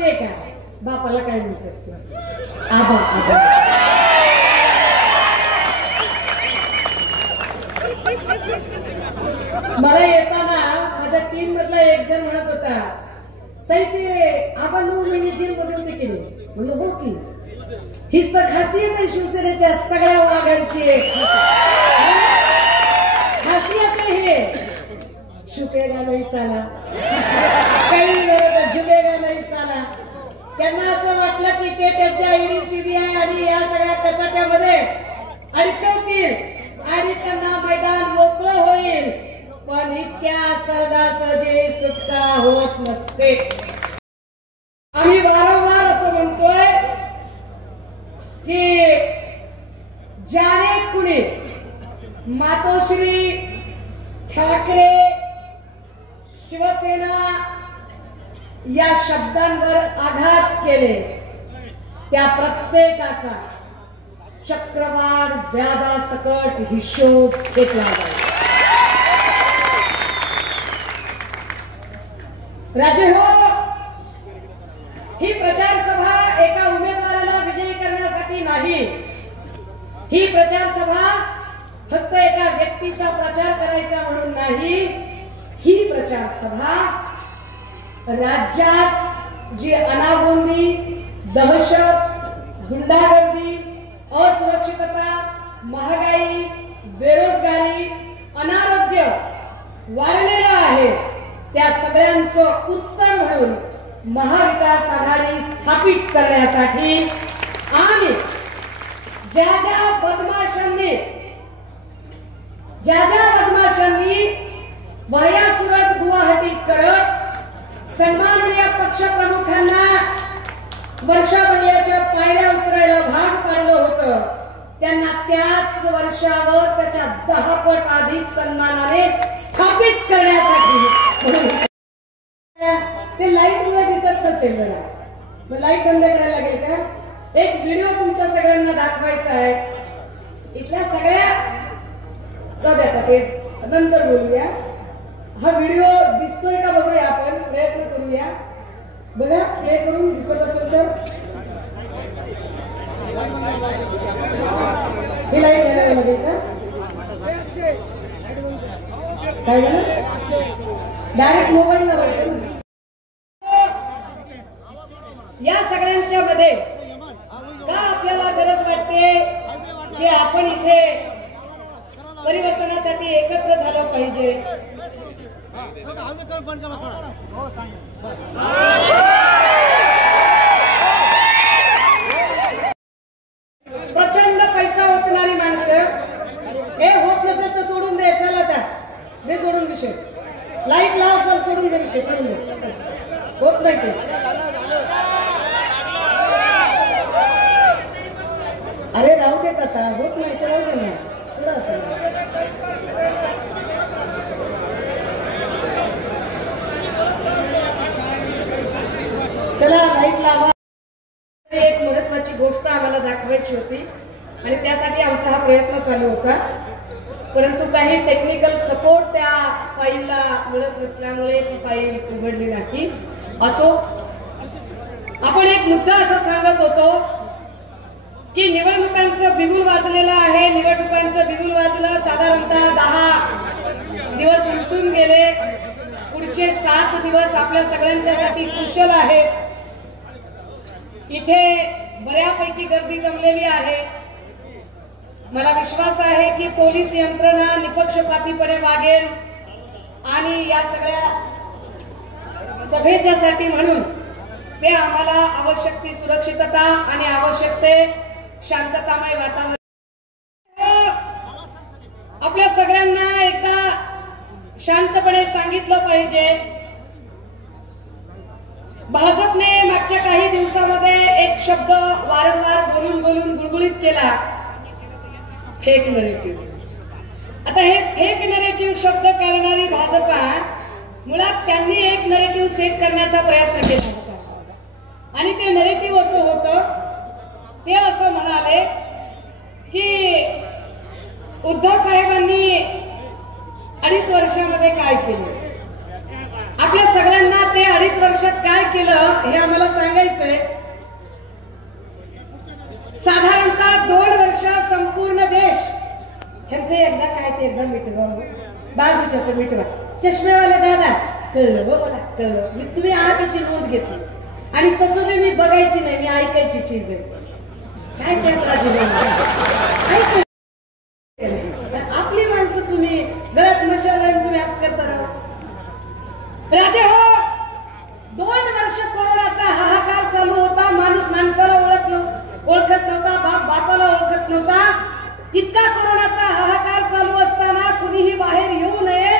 माहितीये का बापाला काय म्हणतात आबा आबा मला येताना माझ्या टीम मधला एक जण म्हणत होता ताई ते आबा 9 महिने जेल मध्ये होते की नाही म्हणलं हो की हीच तर खासियत आहे शिवसेनेच्या सगळ्या वाघांची खासियत आहे हे झुकेगा नहीं साला काही वेळेला झुकेगा नहीं साला त्यांना असं वाटलं की ते त्यांच्या ईडी सीबीआय आणि या सगळ्या कचाट्यामध्ये अडकवतील आणि त्यांना मैदान मोकळं होईल पण इतक्या सहजासहजी सुटका होत नसते आम्ही वारंवार असं म्हणतोय की ज्याने कुणी मातोश्री ठाकरे शिवसेना या शब्दांवर आघात केले त्या प्रत्येकाचा चक्रवाढ व्याजासकट हिशोब घेतला जाईल राजे हो ही प्रचार सभा एका उमेदवाराला विजयी करण्यासाठी नाही ही प्रचार सभा फक्त एका व्यक्तीचा प्रचार करायचा म्हणून नाही ही प्रचार सभा राज्यात जी अनागोंदी दहशत गुंडागर्दी असुरक्षितता महागाई बेरोजगारी अनारोग्य वाढलेलं आहे त्या सगळ्यांचं उत्तर म्हणून महाविकास आघाडी स्थापित करण्यासाठी आणि ज्या ज्या बदमाशांनी वह्यासुरत गुवाहाटी करत सन्माननीय पक्षप्रमुखांना वर्षाबंड्याच्या पायऱ्या उतरायला भाग पाडलं होतं त्यांना त्याच वर्षावर त्याच्या 10 पट अधिक सन्मानाने स्थापित करण्यासाठी ते लाईट मुळे दिसत नसेल जरा मग लाईट बंद करायला लागेल का एक व्हिडिओ तुमच्या सगळ्यांना दाखवायचा आहे इथल्या सगळ्या ते नंतर बोलूया हा व्हिडिओ दिसतोय का बघूया आपण प्रयत्न करूया बघा प्ले करून दिसत असेल तर ही लाईट घालावी लागेल का काय झालं डायरेक्ट मोबाईल लावायचं ना या सगळ्यांच्या मध्ये का आपल्याला गरज वाटते की आपण इथे परिवर्तनासाठी एकत्र झालं पाहिजे प्रचंड पैसा ओतणारी माणसं हे होत नसेल तर सोडून दे चल आता दे सोडून विषय लाईट लाव चल सोडून दे विषय सोडून दे होत नाही ते अरे राहू देत आता होत नाही तर राहू दे ना सुद्धा असेल चला लाईट लावा एक महत्वाची गोष्ट आम्हाला दाखवायची होती आणि त्यासाठी आमचा हा प्रयत्न चालू होता परंतु काही टेक्निकल सपोर्ट त्या फाईलला मिळत नसल्यामुळे ती फाईल उघडली नाही असो आपण एक मुद्दा असा सांगत होतो की निवडणुकांचं बिगुल वाजलेलं आहे निवडणुकांचं बिगुल वाजलं साधारणतः 10 दिवस उलटून गेले पुढचे 7 दिवस आपल्या सगळ्यांच्यासाठी कुशल आहेत इथे बऱ्यापैकी गर्दी जमलेली आहे मला विश्वास आहे की पोलीस यंत्रणा निपक्षपातीपणे वागेल आणि या सगळ्या सभेच्यासाठी म्हणून ते आम्हाला आवश्यक ती सुरक्षितता आणि आवश्यक ते शांततामय वातावरण आपल्या सगळ्यांना एकदा शांतपणे सांगितलं पाहिजे भाजपने मागच्या काही दिवसामध्ये एक शब्द वारंवार बोलून गुळगुळीत केला फेक नरेटिव्ह आता हे फेक नरेटिव्ह शब्द करणारी भाजपा मुळात त्यांनी एक नरेटिव्ह सेट करण्याचा प्रयत्न केला होता आणि ते नरेटिव्ह असं होतं ते असं म्हणाले की उद्धव साहेबांनी 2.5 वर्षामध्ये काय केलं आपल्या सगळ्यांना ते 2.5 वर्षात काय केलं हे आम्हाला सांगायचंय. साधारणतः 2 वर्ष संपूर्ण देश ह्यांचे एकदा काय ते एकदा मिटवा बाजूच्याच मिटवा. चष्मेवाले दादा कळलं हो मला कळलं. मी तुम्ही त्याची नोंद घेतली आणि तसं मी बघायची नाही, मी ऐकायची चीज आहे. काय त्यात राजू आपली माणसं तुम्ही गळ्यात मशाल लावून तुम्ही असं करता राहा. राजे हो, 2 वर्ष कोरोनाचा हाहाकार चालू होता. माणूस माणसाला ओळखत नव्हता, बाप बापाला ओळखत नव्हता. इतका कोरोनाचा हाहाकार चालू असताना कुणीही बाहेर येऊ नये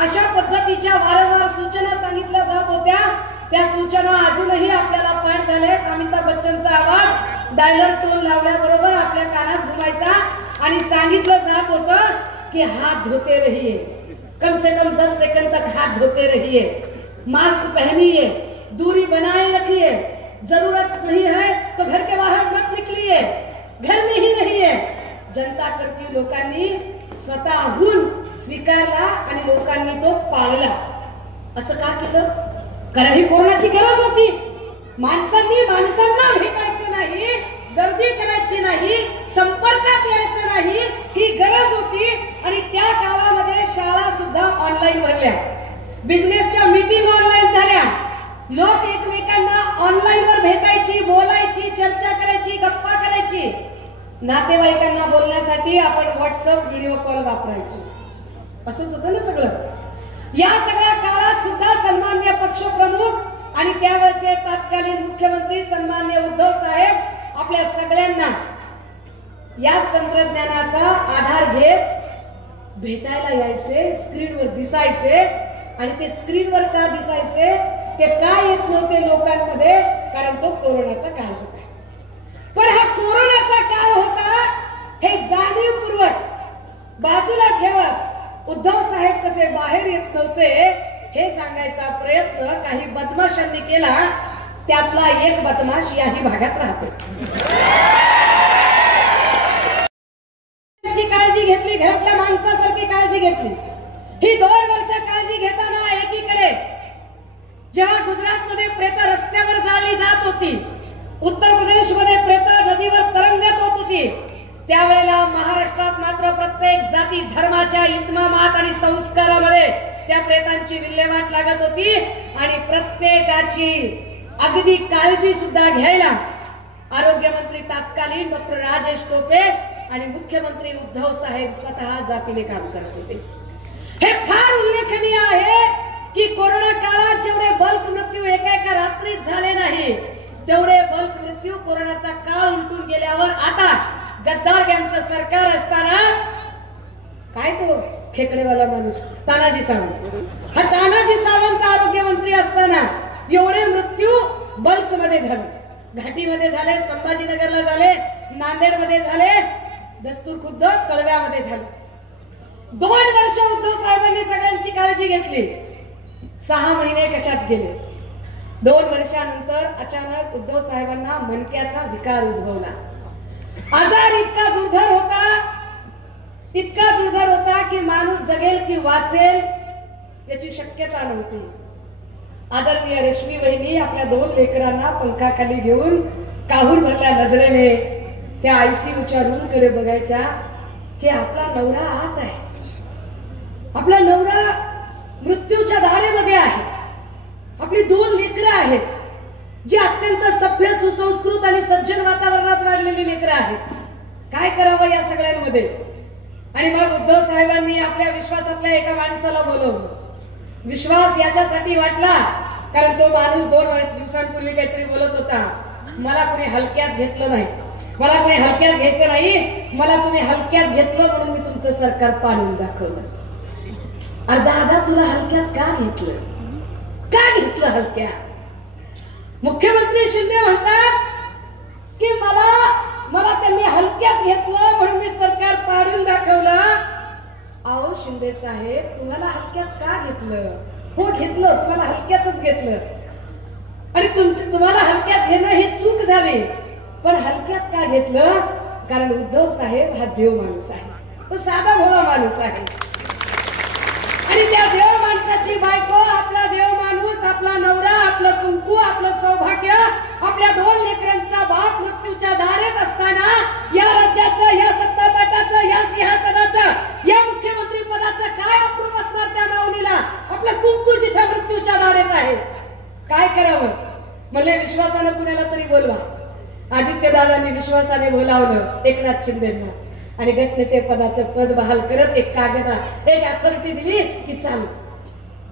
अशा पद्धतीच्या वारंवार सूचना सांगितल्या जात होत्या. त्या सूचना अजूनही आपल्याला पाठ झाल्यात. अमिताभ बच्चनचा आवाज डायलर टोन लावल्याबरोबर आपल्या कानात घुमायचा आणि सांगितलं जात होतं की हात धोते रहिए, कम से कम 10 सेकंड तक हाथ धोते रहिए, मास्क पहनिए, दूरी बनाए रखिए, जरूरत नहीं है तो घर के बाहर मत निकलिए, घर में ही रहिए. जनता कर्फ्यू लोकांनी स्वतःहून स्वीकारला आणि लोकांनी तो पाळला. असं का केलं? कारण ही कोरोनाची गरज होती. माणसांना भेटायचं नाही, गर्दी करायची नाही, संपर्कात यायचं नाही, ही गरज होती. आणि त्या काळामध्ये शाळा सुद्धा ऑनलाईन भरल्या, बिझनेसच्या मीटिंग ऑनलाईन झाल्या. लोक एकमेकांना ऑनलाईन वर भेटायची, बोलायची, चर्चा करायची, गप्पा करायची. नातेवाईकांना बोलण्यासाठी आपण व्हॉट्सअप व्हिडिओ कॉल वापरायचो. असंच होतं ना सगळं. या सगळ्या काळात सुद्धा सन्माननीय पक्षप्रमुख आणि त्यावेळचे तत्कालीन मुख्यमंत्री सन्माननीय उद्धव साहेब आपल्या सगळ्यांना याच तंत्रज्ञानाचा आधार घेत भेटायला यायचे, स्क्रीनवर दिसायचे. आणि ते स्क्रीनवर का दिसायचे, ते का येत नव्हते लोकांमध्ये, कारण तो कोरोनाचा काळ होता. पण हा कोरोनाचा काळ होता हे जाणीवपूर्वक बाजूला ठेवत उद्धव साहेब कसे बाहेर येत नव्हते हे सांगायचा प्रयत्न काही बदमाशांनी केला. त्यातला एक बदमाश याही भागात राहतो. काळजी घेतली, घरातल्या माणसासारखी काळजी घेतली. ही 2 वर्ष काळजी घेताना एकीकडे जेव्हा गुजरातमध्ये प्रेत रस्त्यावर जाळली जात होती, उत्तर प्रदेशमध्ये प्रेत नदीवर तरंगत होत होती, त्यावेळेला महाराष्ट्रात मात्र प्रत्येक जाती धर्माच्या इतमामात आणि संस्कारामध्ये त्या प्रेतांची विल्हेवाट लागत होती. आणि प्रत्येकाची अगदी काळजी सुद्धा घ्यायला आरोग्यमंत्री तत्कालीन डॉक्टर राजेश टोपे आणि मुख्यमंत्री उद्धव साहेब स्वतः जातीने काम करत होते. हे फार उल्लेखनीय आहे की कोरोना काळात जेवढे बल्क मृत्यू एका रात्रीत झाले नाही, तेवढे बल्क मृत्यू कोरोनाचा काळ उलटून गेल्यावर आता गद्दार यांचं सरकार असताना, काय तो खेकडेवाला माणूस तानाजी सावंत, हा तानाजी सावंत आरोग्यमंत्री असताना एवढे मृत्यू बल्क मध्ये झाले. घाटीमध्ये झाले, संभाजीनगरला झाले, नांदेडमध्ये झाले, दस्तूर खुद्द कळव्यामध्ये झाले. 2 वर्ष उद्धव साहेबांनी सगळ्यांची काळजी घेतली. 6 महिने कशात गेले. 2 वर्षानंतर अचानक उद्धव साहेबांना मणक्याचा विकार उद्भवला. आजार इतका दुर्धर होता की माणूस जगेल की वाचेल याची शक्यता नव्हती. आदरणीय रश्मी वहिनी आपल्या 2 लेकरांना पंखाखाली घेऊन काहूर भरल्या नजरेने त्या आयसीयूच्या रूम कडे बघायच्या की आपला नवरा आत आहे, आपला नवरा मृत्यूच्या दारेमध्ये आहे, आपली 2 लेकरं आहेत जी अत्यंत सभ्य, सुसंस्कृत आणि सज्जन वातावरणात वाढलेली लेकरं आहेत. काय करावं या सगळ्यांमध्ये. आणि मग उद्धव साहेबांनी आपल्या विश्वासातल्या एका माणसाला बोलवलं. विश्वास याच्यासाठी वाटला कारण तो माणूस 2 दिवसांपूर्वी काहीतरी बोलत होता, मला कोणी हलक्यात घेतलं नाही, मला कोणी हलक्यात घ्यायचं नाही, मला तुम्ही हलक्यात घेतलं म्हणून मी तुमचं सरकार पाडून दाखवलं. अरे दादा, तुला हलक्यात का घेतलं हलक्यात? मुख्यमंत्री शिंदे म्हणतात की मला त्यांनी हलक्यात घेतलं म्हणून मी सरकार पाडून दाखवलं. अहो शिंदे साहेब, तुम्हाला हलक्यात का घेतलं? हो घेतलं, तुम्हाला हलक्यातच घेतलं. आणि तुम्हाला हलक्यात घेणं ही चूक झाली. पण हलक्यात का घेतलं? कारण उद्धव साहेब हा देव माणूस आहे, तो साधा भोळा माणूस आहे. आणि त्या देव माणसाची बायको, आपला देव माणूस, आपला नवरा, आपलं कुंकू, मृत्यूच्या दारात असताना या राज्याचं, या सत्तापाटाचं, या सिंहासनाचं, या मुख्यमंत्री पदाचं काय अप्रूप असणार त्या माऊलीला? आपलं कुंकू जिथे मृत्यूच्या दारात आहे, काय करावं? म्हणले विश्वासानं कुणाला तरी बोलवा. आदित्य दादांनी विश्वासाने बोलावलं एकनाथ शिंदेंना आणि गटनेते पदाचं पद बहाल करत एक कागदात एक अथॉरिटी दिली की चालू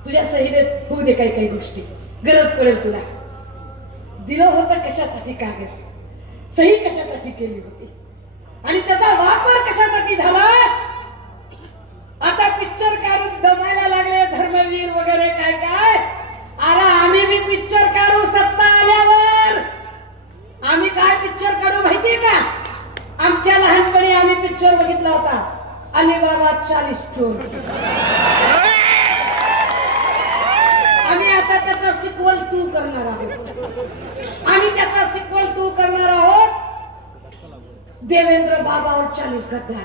तुझ्या सहीने होऊ दे काही काही गोष्टी, गरज पडेल तुला. दिलं होतं कशासाठी कागद, सही कशासाठी केली होती आणि त्याचा वापर कशासाठी झाला? आता पिक्चर काढून दमायला लागले धर्मवीर वगैरे काय काय. अरे आम्ही बी पिक्चर काढू सत्ता आल्यावर. आम्ही काय पिक्चर काढू माहितीये का? आमच्या लहानपणी आम्ही पिक्चर बघितला होता अलीबाबा 40 चोर. आम्ही आता त्याचा सिक्वल 2 करणार आहोत. आम्ही त्याचा सिक्वल 2 करणार आहोत देवेंद्र बाबा और 40 गद्दार.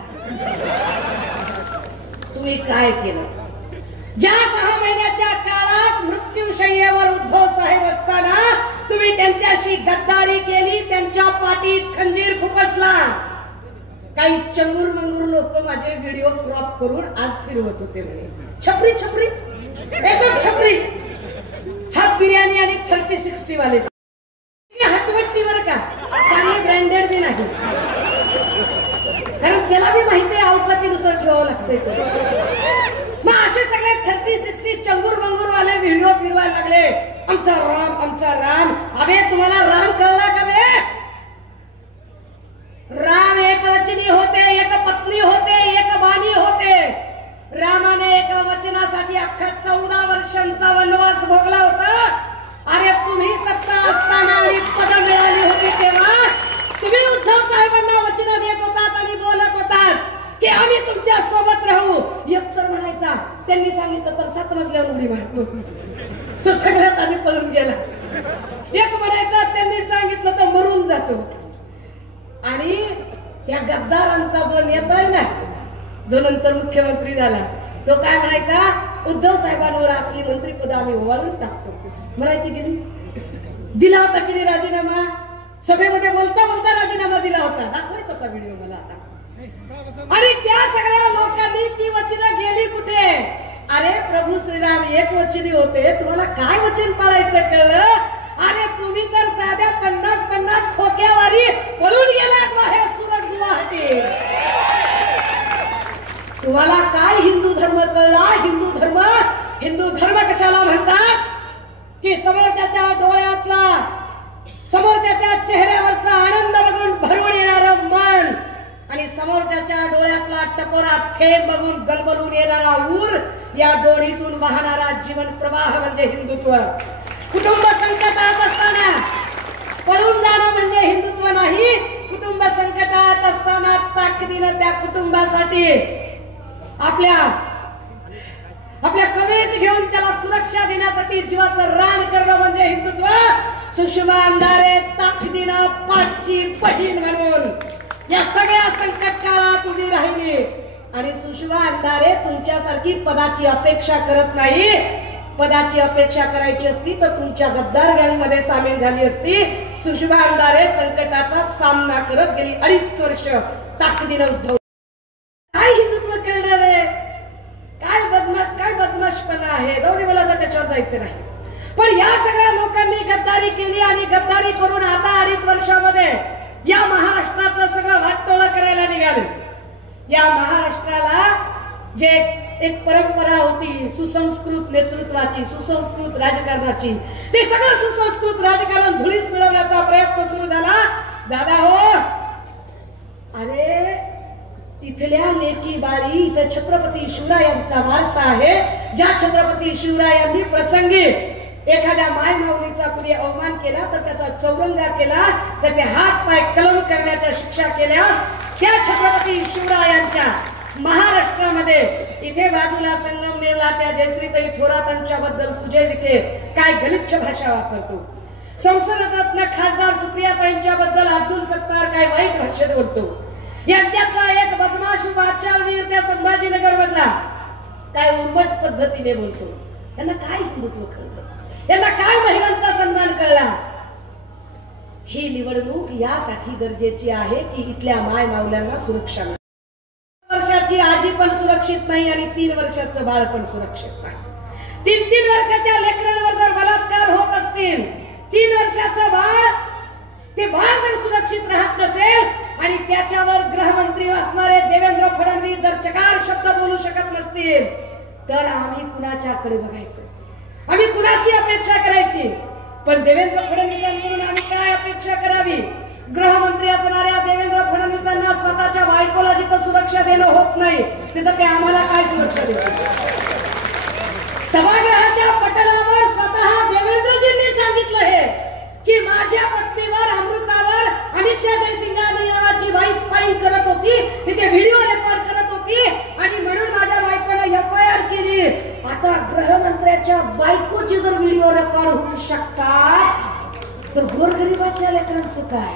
तुम्ही काय केलं? ज्या 6 महिन्याच्या काळात मृत्यूशय्येवर उद्धव साहेब असताना तुम्ही त्यांच्याशी गद्दारी केली, त्यांच्या पाठीत खंजीर खुपसला. काही चंगूर मंगूर लोक माझे व्हिडिओ क्रॉप करून आज फिरवत होते म्हणे छपरी छपरी, एकदम छपरी. हाफ बिर्याणी आणि 30-60 वाले हातवट्टी बर का, चांगले ब्रँडेड बी नाही, कारण त्याला बी माहिती आहे अवकातीनुसार ठेवावं लागतंय. मग असे सगळे 30-60 चंगूर मंगूर वाले व्हिडिओ फिरवायला लागले. आमचा राम, आमचा राम. अबे तुम्हाला राम कळला का बे? राम एक वचनी होते, एक पत्नी होते, एक बाणी होते. रामाने एका वचनासाठी अख्खा 14 वर्षांचा वनवास भोगला होता. अरे तुम्ही सत्ता असताना आणि पद मिळाली होती तेव्हा तुम्ही उद्धव साहेबांना वचन देत होतात आणि बोलत होतात की आम्ही तुमच्या सोबत राहू. एकतर म्हणायचा त्यांनी सांगितलं तर 7 मजल्यावर उडी मारतो, तो सगळ्यात आधी पळून गेला. एक म्हणायचा त्यांनी सांगितलं तर मरून जातो. आणि या गद्दारांचा जो नेता आहे ना, जो नंतर मुख्यमंत्री झाला, तो काय म्हणायचा? उद्धव साहेबांवर असली मंत्रीपद आम्ही ओवाळून टाकतो. म्हणायची की दिला होता की राजीनामा, सभेमध्ये बोलता बोलता राजीनामा दिला होता, दाखवायचा होता व्हिडिओ मला आता. आणि त्या सगळ्या लोकांनी ती वचनं गेली कुठे? अरे प्रभू श्रीराम एक वचनी होते, तुम्हाला काय वचन पाळायचं कळलं? अरे तुम्ही तर साध्या 50-50 खोक्यावारी पळून गेलात बाहेर सुरत गुवाहाटी. तुम्हाला काय हिंदू धर्म कळला? हिंदू धर्म कशाला म्हणतात? की समोरच्याच्या डोळ्यातला, समोरच्याच्या चेहऱ्यावरचा आनंद बघून भरून येणारं मन आणि समोरच्याच्या डोळ्यातला टपोरा थेंब बघून गलबलून येणारा ऊर, या दोन्हीतून वाहणारा जीवन प्रवाह म्हणजे हिंदुत्व. कुटुंब संकटात असताना पळून जाणं म्हणजे हिंदुत्व नाही. कुटुंब संकटात असताना ताकदीनं त्या कुटुंबासाठी आपल्या कवेत घेऊन त्याला सुरक्षा देण्यासाठी जीवाचं रान करणं म्हणजे हिंदुत्व. सुषमा अंधारे ताकदीनं पाठची बहीण म्हणून या सगळ्या संकट काळात उभी राहिली. आणि सुषमा अंधारे तुमच्यासारखी पदाची अपेक्षा करत नाही. पदाची अपेक्षा करायची असती तर तुमच्या गद्दार गँगमध्ये सामील झाली असती. सुषमा अंधारे संकटाचा सामना करत गेली 2.5 वर्ष ताकदीनं उद्धव. काय हिंदुत्व कळणार आहे? काय बदमाशपणा आहे? जाऊ दे, मला आता त्याच्यावर जायचं नाही. पण या सगळ्या लोकांनी गद्दारी केली आणि गद्दारी करून आता 2.5 वर्षामध्ये या महाराष्ट्राचं सगळं वाटोळं करायला निघाले. या महाराष्ट्राला जे एक परंपरा होती सुसंस्कृत नेतृत्वाची, सुसंस्कृत राजकारणाची, ते सगळं सुसंस्कृत राजकारण धुळीस मिळवण्याचा प्रयत्न सुरू झाला. दादा हो, अरे इथल्या लेकी बाळी, इथं छत्रपती शिवरायांचा वारसा आहे. ज्या छत्रपती शिवरायांनी प्रसंगी एखाद्या माय माऊलीचा कुणी अवमान केला तर त्याचा चौरंगा केला, त्याचे हात पाय कलम करण्याच्या शिक्षा केल्या, त्या छत्रपती शिवरायांच्या महाराष्ट्रामध्ये इथे बाजूला संगमनेरला त्या जयश्रीताई थोरातांच्या बद्दल सुजय विखे काय गलिच्छ भाषा वापरतो. संसदातल्या खासदार सुप्रियाताईंच्या बद्दल अब्दुल सत्तार काय वाईट भाषेत बोलतो. यांच्यातला एक बदमाश वाचालवीर त्या संभाजीनगर मधला काय उर्मट पद्धतीने बोलतो. यांना काय हिंदुत्व कळलं? यांना काय महिलांचा सन्मान कळला? ही निवडणूक यासाठी यासाठी गरजेची आहे की इथल्या माय माऊल्यांना सुरक्षा मिळेल. वर्षाची आजी पण सुरक्षित नाही आणि 3 वर्षाचं बाळ पण सुरक्षित नाही. 3 वर्षाच्या लेकरांवर जर बलात्कार होत असतील, 3 वर्षाचं बाळ, ते बाळ जर सुरक्षित राहत नसेल आणि त्याच्यावर गृहमंत्री असणारे देवेंद्र फडणवीस जर चकार शब्द बोलू शकत नसतील, तर आम्ही कुणाच्याकडे बघायचं, आम्ही कुणाची अपेक्षा करायची? पण देवेंद्र फडणवीसांकडून आम्ही काय अपेक्षा करावी? गृहमंत्री असणाऱ्या देवेंद्र फडणवीसांना स्वतःच्या बायकोला जिथं सुरक्षा देणं होत नाही, तिथं ते आम्हाला काय सुरक्षा देतात? सभागृहाच्या पटलावर स्वतः देवेंद्रजींनी सांगितलं आहे की माझ्या पत्नीवर, अमृतावर अनिच्छा जयसिंगानी नावाची बाई स्पाईंग करत होती, तिथे व्हिडिओ रेकॉर्ड करत होती आणि म्हणून माझ्या बायकोने एफआयआर केली. आता गृहमंत्र्याच्या बायकोची जर व्हिडिओ रेकॉर्ड होऊ शकतात, तर गोरगरिबाच्या लेकरांचं काय?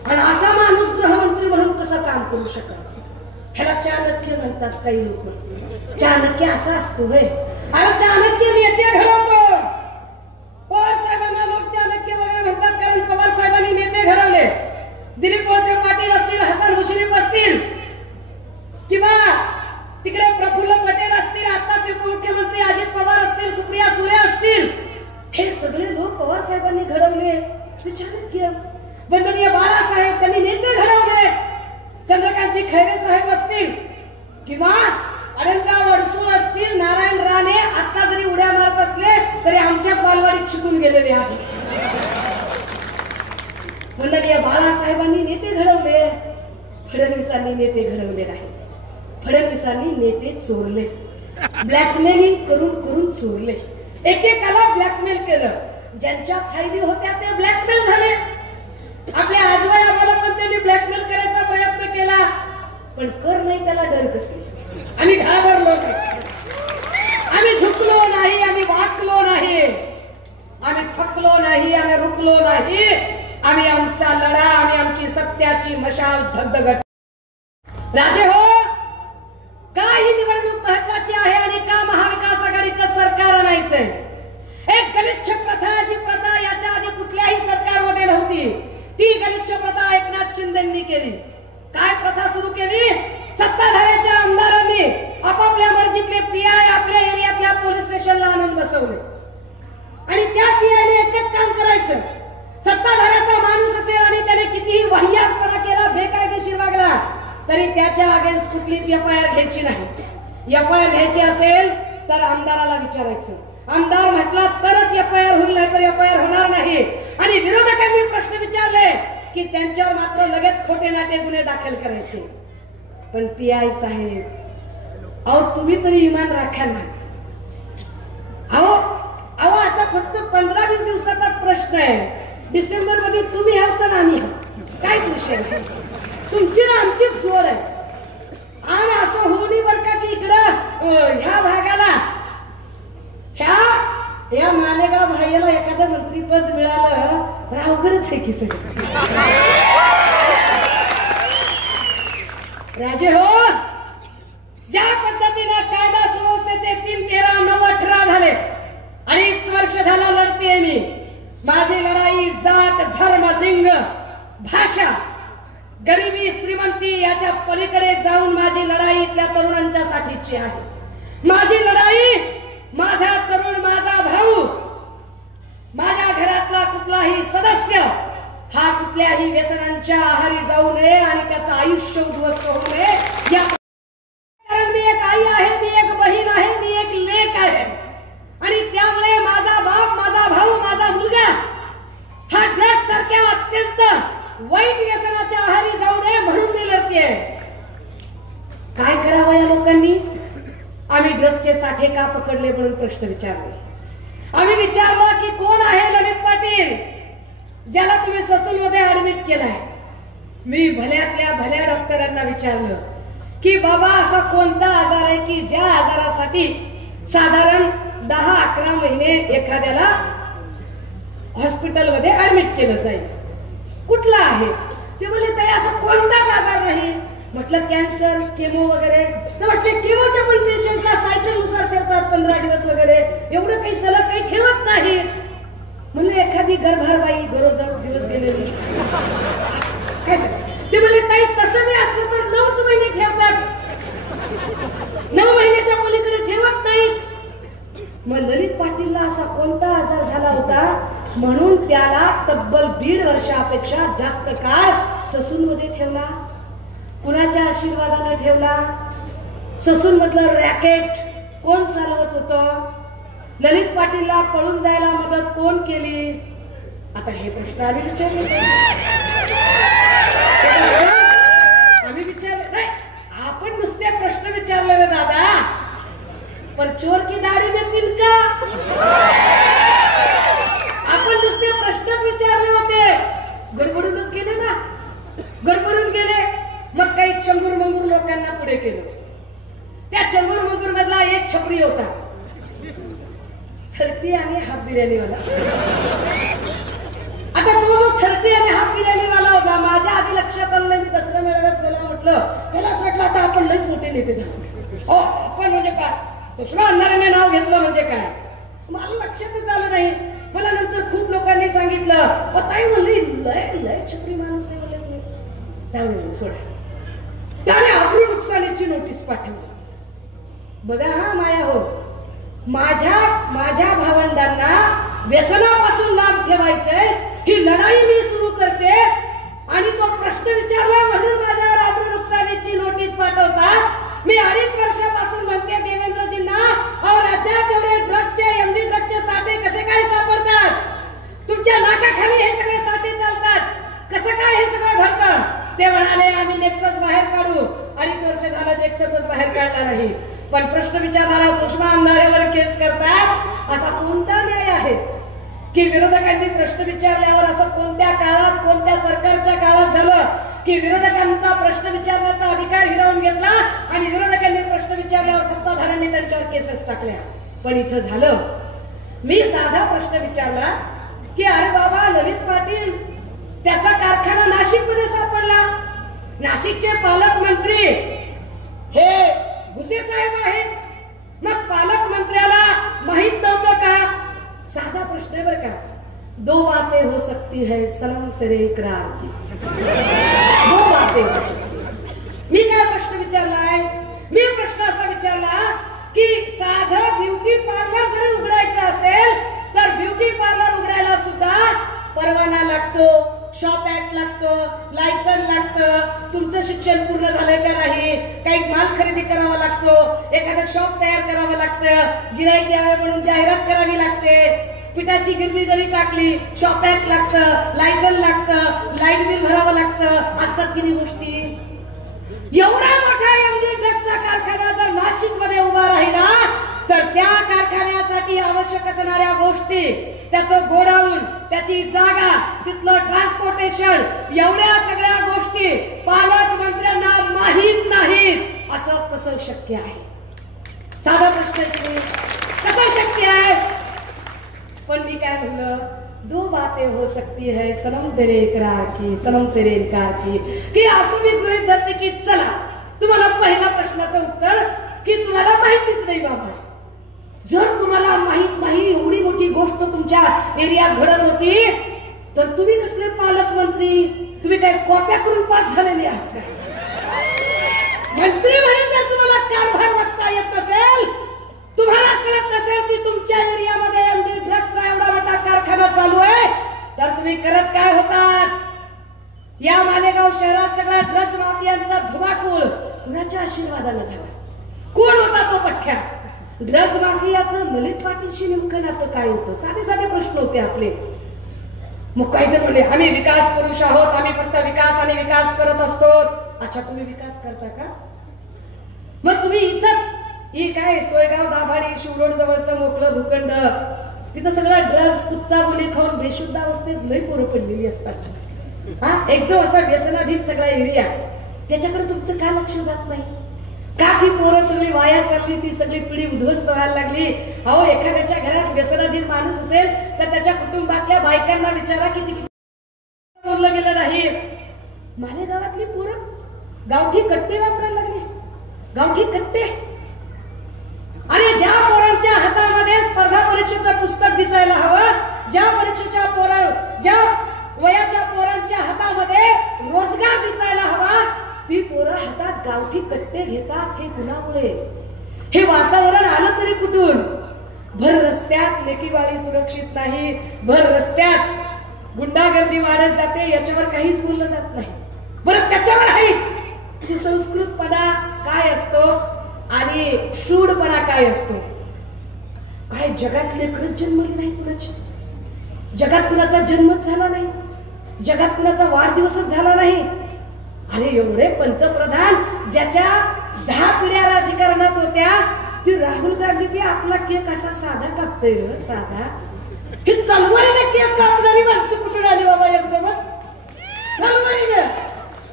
आणि असा माणूस गृहमंत्री म्हणून कसं काम करू शकत? ह्याला चाणक्य म्हणतात काही लोक. चाणक्य असा असतो होय? अरे चाणक्य नेते घडवतो. पवार साहेबांना लोक चाणक्य वगैरे म्हणतात कारण पवार साहेबांनी नेते घडवले. दिलीप वळसे पाटील असतील, हसन मुश्रीफ असतील, किंवा तिकडे प्रफुल्ल पटेल असतील, आताचे उपमुख्यमंत्री अजित पवार असतील, सुप्रिया सुळे असतील, हे सगळे लोक पवार साहेबांनी घडवले. ते चाणक्य. वंदनीय बाळासाहेब, त्यांनी नेते घडवले. चंद्रकांतजी खैरे साहेब असतील किंवा अनंतराव अडसूळ असतील, नारायण राणे आता जरी उड्या मारत असले तरी आमच्याच बालवाडीत शिकून गेलेले आहेत. वंदनीय बाळासाहेबांनी नेते घडवले, फडणवीसांनी नेते घडवले नाही. फडणवीसांनी नेते चोरले, ब्लॅकमेलिंग करून करून चोरले. एकेकाला ब्लॅकमेल केलं. ज्यांच्या फायली होत्या ते ब्लॅकमेल झाले. आपल्या आजोबा आम्हाला पण त्यांनी ब्लॅकमेल करायचा प्रयत्न केला, पण कर नाही त्याला डर कसली. आम्ही घाबरलो नाही, आम्ही झुकलो नाही, आम्ही वाकलो नाही, आम्ही थकलो नाही, आम्ही रुकलो नाही. आम्ही आमचा लढा, आम्ही आमची सत्याची मशाल धगधगट. राजे हो, का ही निवडणूक महत्वाची आहे आणि का महाविकास आघाडीचं सरकार आणायचंय? एक गलिच्छ प्रथा, जी प्रथा याच्या आधी कुठल्याही सरकारमध्ये नव्हती, ती गलिच्छ प्रथा एकनाथ शिंदेंनी केली. काय प्रथा सुरू केली? सत्ताधाऱ्याच्या आमदारांनी आपापल्या मर्जीतले पीआय आपल्या एरियातल्या पोलीस स्टेशनला आणून बसवले आणि त्या पीआयने एकच काम करायचं. सत्ताधाऱ्याचा माणूस असेल आणि त्याने कितीही वाह्यातपणा केला, बेकायदेशीर वागला, तरी त्याच्या अगेन्स्ट कुठलीच एफआयआर घ्यायची नाही. एफआयआर घ्यायची असेल तर आमदाराला विचारायचं. आमदार म्हटला तरच एफआयआर होईल, नाही तर एफआयआर होणार नाही. आणि विरोधकांनी प्रश्न विचारले की त्यांच्यावर मात्र लगेच खोटे नाटे गुन्हे दाखल करायचे. पण पीआय साहेब, अहो तुम्ही तरी इमान राखा ना. अहो अहो आता फक्त 15-20 दिवसाचाच प्रश्न आहे. डिसेंबर मध्ये तुम्ही आहात तर आम्ही आहोत, काहीच विषय नाही. तुमची ना आमचीच जोड आहे. आणि असं होणी बर का की इकडं ह्या भागाला, ह्या मालेगाव भाईला एखादं मंत्रीपद मिळालं तर अवघडच आहे की सगळं. राजे हो, ज्या पद्धतीने कायदा सुव्यवस्थेचे 3, 13, 9, 18 झाले, 2.5 वर्ष झालं लढतेय मी. माझी लढाई जात, धर्म, लिंग, भाषा, गरिबी, श्रीमंती याच्या पलीकडे जाऊन माझी लढाई इथल्या तरुणांच्या साठीची आहे. माझी लढाई माझा तरुण, माझा भाऊ, माझ्या घरातला कुठलाही सदस्य हा कुठल्याही व्यसनांच्या आहारी जाऊ नये आणि त्याचं आयुष्य उद्ध्वस्त होऊ नये. या कारण मी एक आई आहे, मी एक बहीण आहे, मी एक लेक आहे आणि त्यामुळे माझा बाप, माझा भाऊ, माझा मुलगा हा ड्रग्ज सारख्या अत्यंत वाईट व्यसनाच्या आहारी जाऊ नये म्हणून मी लढतेय. काय करावं या लोकांनी? आम्ही ड्रग्जचे साठे का पकडले म्हणून प्रश्न विचारले. आम्ही विचारलं की कोण आहे ललित पाटील, ज्याला तुम्ही ससूलमध्ये ऍडमिट केलाय. मी भल्यातल्या भल्या डॉक्टरांना विचारलं की बाबा असा कोणता आजार आहे की ज्या आजारासाठी साधारण 10-11 महिने एखाद्याला हॉस्पिटलमध्ये ऍडमिट केलं जाईल, कुठला आहे? ते बोलले ताई असं कोणताच आजार नाही. म्हटलं कॅन्सर, केमो वगैरे? तर म्हटले केमोच्या पण पेशंटला सायकल नुसार ठेवतात 15 दिवस वगैरे, एवढं काही सलग काही ठेवत नाही. म्हणजे एखादी गर्भारबाई गरोदर दिवस गेलेली काय ते म्हणले ताई तसं मी असलं तर 9च महिने ठेवतात, 9 महिन्याच्या पलीकडे ठेवत नाहीत. मग ललित पाटीलला असा कोणता आजार झाला होता म्हणून त्याला तब्बल 1.5 वर्षापेक्षा जास्त काळ ससूनमध्ये ठेवला? कुणाच्या आशीर्वादाने ठेवला? ससून मधलं रॅकेट कोण चालवत होतं? ललित पाटीलला पळून जायला मदत कोण केली? आता हे प्रश्न आम्ही विचारले नाही, आपण नुसते प्रश्न विचारले ना दादा. पर चोर की दाढी में तिनका, आपण नुसते प्रश्नच विचारले होते. गडबडूनच गेले ना, गडबडून गेले. मग काही चंगूर मंगूर लोकांना पुढे केलं. त्या चंगूर मंगूर मधला एक छपरी होता, 30 आणि हाफ बिर्याणी वाला. आता तो जो 30 आणि हाफ बिर्याणी वाला होता, माझ्या आधी लक्षात आलं नाही. मी दसऱ्या मेळाव्यात त्याला म्हटलं, त्याला असं वाटलं आता आपण लई मोठे नेते झालो. आपण म्हणजे काय, सुषमा अंधारेने नाव घेतलं म्हणजे काय, मला लक्षातच आलं नाही. मला नंतर खूप लोकांनी सांगितलं, ताई म्हणली लय लय छपरी माणूस आहे म्हणले. त्यामुळे सोडा. त्याने आबरू नुकसानीची नोटीस पाठवली. बघा हा माया हो, माझ्या भावंडांना व्यसनापासून लांब ठेवायचंय ही लढाई मी सुरू करते आणि तो प्रश्न विचारला म्हणून माझ्यावर आबरू नुकसानीची नोटीस पाठवता. मी 2.5 वर्षापासून म्हणते देवेंद्रजींना, राज्यात एवढे ड्रग्जचे एमडी ड्रग्जचे साठे कसे काय सापडतात? तुमच्या नाकाखाली हे सगळे साठे चालतात, कसं काय हे सगळं घडतं? ते म्हणाले आम्ही नेक्सस बाहेर काढू. 2.5 वर्ष झालं नेक्ससच बाहेर काढला नाही. पण प्रश्न विचारणारा सुषमा अंधारेवर केस करतात, असा कोणता न्याय आहे की विरोधकांनी प्रश्न विचारल्यावर असं कोणत्या काळात कोणत्या सरकारच्या काळात झालं की विरोधकांचा प्रश्न विचारण्याचा अधिकार हिरावून घेतला आणि विरोधकांनी प्रश्न विचारल्यावर सत्ताधाऱ्यांनी त्यांच्यावर केसेस टाकल्या? पण इथं झालं, मी साधा प्रश्न विचारला की अरे बाबा ललित पाटील त्याचा कारखाना नाशिक मध्ये सापडला, नाशिकचे पालकमंत्री हे भुसे साहेब आहेत, मग पालकमंत्र्याला माहित नव्हतं का? साधा प्रश्न आहे बरं का. 2 बातें हो सकती है सनम तेरे इकरार की, 2 बातें. मी काय प्रश्न विचारलाय? मी प्रश्न असा विचारला की साधं ब्युटी पार्लर जरी उघडायचं असेल तर ब्युटी पार्लर उघडायला सुद्धा परवाना लागतो, शॉप ऍक्ट लागतो, लायसन लागतं, तुमचं शिक्षण पूर्ण झालंय का नाही, काही माल खरेदी करावा लागतो, एखादं शॉप तयार करावं लागतं, गिराईक यावे म्हणून जाहिरात करावी लागते, पिठाची गिरणी जरी टाकली शॉप ऍक्ट लागतं, लायसन लागतं, लाईट बिल भरावं लागतं. असतात किती गोष्टी. एवढा मोठा एमडी ड्रग्जचा कारखाना जर नाशिक मध्ये उभा राहिला तर त्या कारखान्यासाठी आवश्यक असणाऱ्या गोष्टी, त्याचं गोडाऊन, त्याची जागा, तिथलं ट्रान्सपोर्टेशन, एवढ्या सगळ्या गोष्टी पालकमंत्र्यांना माहित नाहीत असं कसं शक्य आहे? साधा प्रश्न कसं शक्य आहे? पण मी काय म्हणलं, 2 बातें हो सकती है सनम तेरे इकरार की, सनम तेरे इनकार की असं मी गृहीत धरते की चला तुम्हाला पहिल्या प्रश्नाचं उत्तर की तुम्हाला माहितीच नाही बाबा. जर तुम्हाला माहित नाही एवढी मोठी गोष्ट तुमच्या एरियात घडत होती तर तुम्ही कसले पालकमंत्री? तुम्ही काय कॉप्या करून पास झालेले आहात का? मंत्री म्हणून जर तुम्हाला कारभार बघता येत नसेल, तुम्हाला कळत नसेल की तुमच्या एरियामध्ये एमडी ड्रग्जचा एवढा मोठा कारखाना चालू आहे, तर तुम्ही करत काय होतात? या मालेगाव शहरात सगळ्या ड्रग्ज माफियांचा धुमाकूळ कुणाच्या आशीर्वादाने झाला? कोण होता तो पठ्या? ड्रग्ज माफियाचं ललित पाटीलशी नेमकं नातं काय होतं? साधे साधे प्रश्न होते आपले. मग काही जण म्हणले आम्ही विकास पुरुष आहोत, आम्ही फक्त विकास आणि विकास करत असतो. अच्छा, तुम्ही विकास करता का? मग तुम्ही इथंच ही काय सोयगाव दाभाडी शिवरोड जवळचं मोकळं भूखंड, तिथं सगळा ड्रग्ज कुत्ता गोली खाऊन बेशुद्ध अवस्थेत लई पोरं पडलेली असतात. हा एकदम असा व्यसनाधीन सगळा एरिया, त्याच्याकडे तुमचं का लक्ष जात नाही का? ती पोरं सगळी वाया चालली, ती सगळी पिढी उद्ध्वस्त व्हायला लागली. अहो, एखाद्याच्या घरात व्यसनाधीन माणूस असेल तर त्याच्या कुटुंबातल्या बायकांना विचारा किती बोललं गेलं नाही. मालेगावातली पोरं गावठी कट्टे वापरायला लागले. गावठी कट्टे. अरे ज्या पोरांच्या हातामध्ये स्पर्धा परीक्षेचं पुस्तक दिसायला हवं, ज्या वयाच्या पोरांच्या हातामध्ये रोजगार गावठी कट्टे घेतात हे कुणामुळे? हे वातावरण आलं तरी कुठून? भर रस्त्यात लेकीवाळी सुरक्षित नाही, भर रस्त्यात गुंडागर्दी वाढत जाते, याच्यावर काहीच बोललं जात नाही. बरं त्याच्यावर आहे सुसंस्कृतपणा काय असतो आणि शूडपणा काय असतो? काय जगात लेकरच जन्मली नाही कुणाची, जगात कुणाचा जन्मच झाला नाही, जगात कुणाचा वाढदिवसच झाला नाही. अरे एवढे पंतप्रधान ज्याच्या 10 पिढ्या राजकारणात होत्या, ती राहुल गांधी बी आपला केक असा साधा कापतोय, साधा. ही तलवारीने केक कापणारी माणसं कुठून आली बाबा? एकदमच तलवारीने.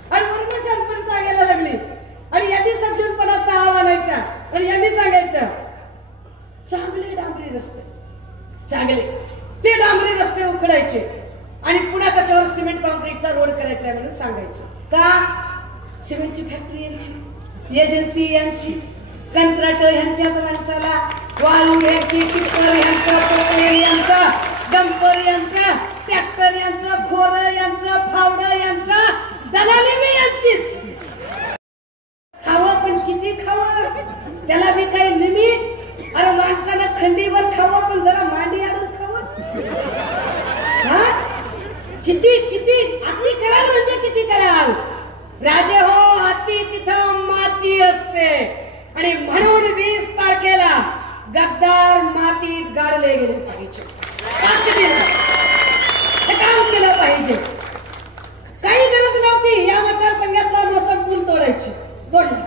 आणि वरून शांतपणे सांगायला लागली. आणि यांनी सज्जनपणाचा आव आणायचा आणि यांनी सांगायचं चांगले डांबरी रस्ते, चांगले ते डांबरी रस्ते उखडायचे आणि पुन्हा त्याच्यावर सिमेंट कॉन्क्रीटचा रोड करायचा म्हणून सांगायचे. का? सिमेंटची फॅक्टरी यांची, एजन्सी यांची, कंत्राट यांच्या माणसाला, वाळू यांची, टिप्पर यांचं, पोकळे यांचं, डंपर यांचं, ट्रॅक्टर यांचं, खोर यांचं, फावडं यांचं, दलाली बी यांचीच. खावं पण किती खावं, त्याला बी काही लिमिट. अरे माणसानं खंडीवर खावं पण जरा मांडी आणून खावं. हा किती किती अति कराल म्हणजे किती कराल? राजे हो अति तिथं माती असते. आणि म्हणून 20 तारखेला गद्दार मातीत गाडले गेले पाहिजे. हे काम केलं पाहिजे. काही गरज नव्हती या मतदारसंघातला मोसम पूल तोडायची, तोडला.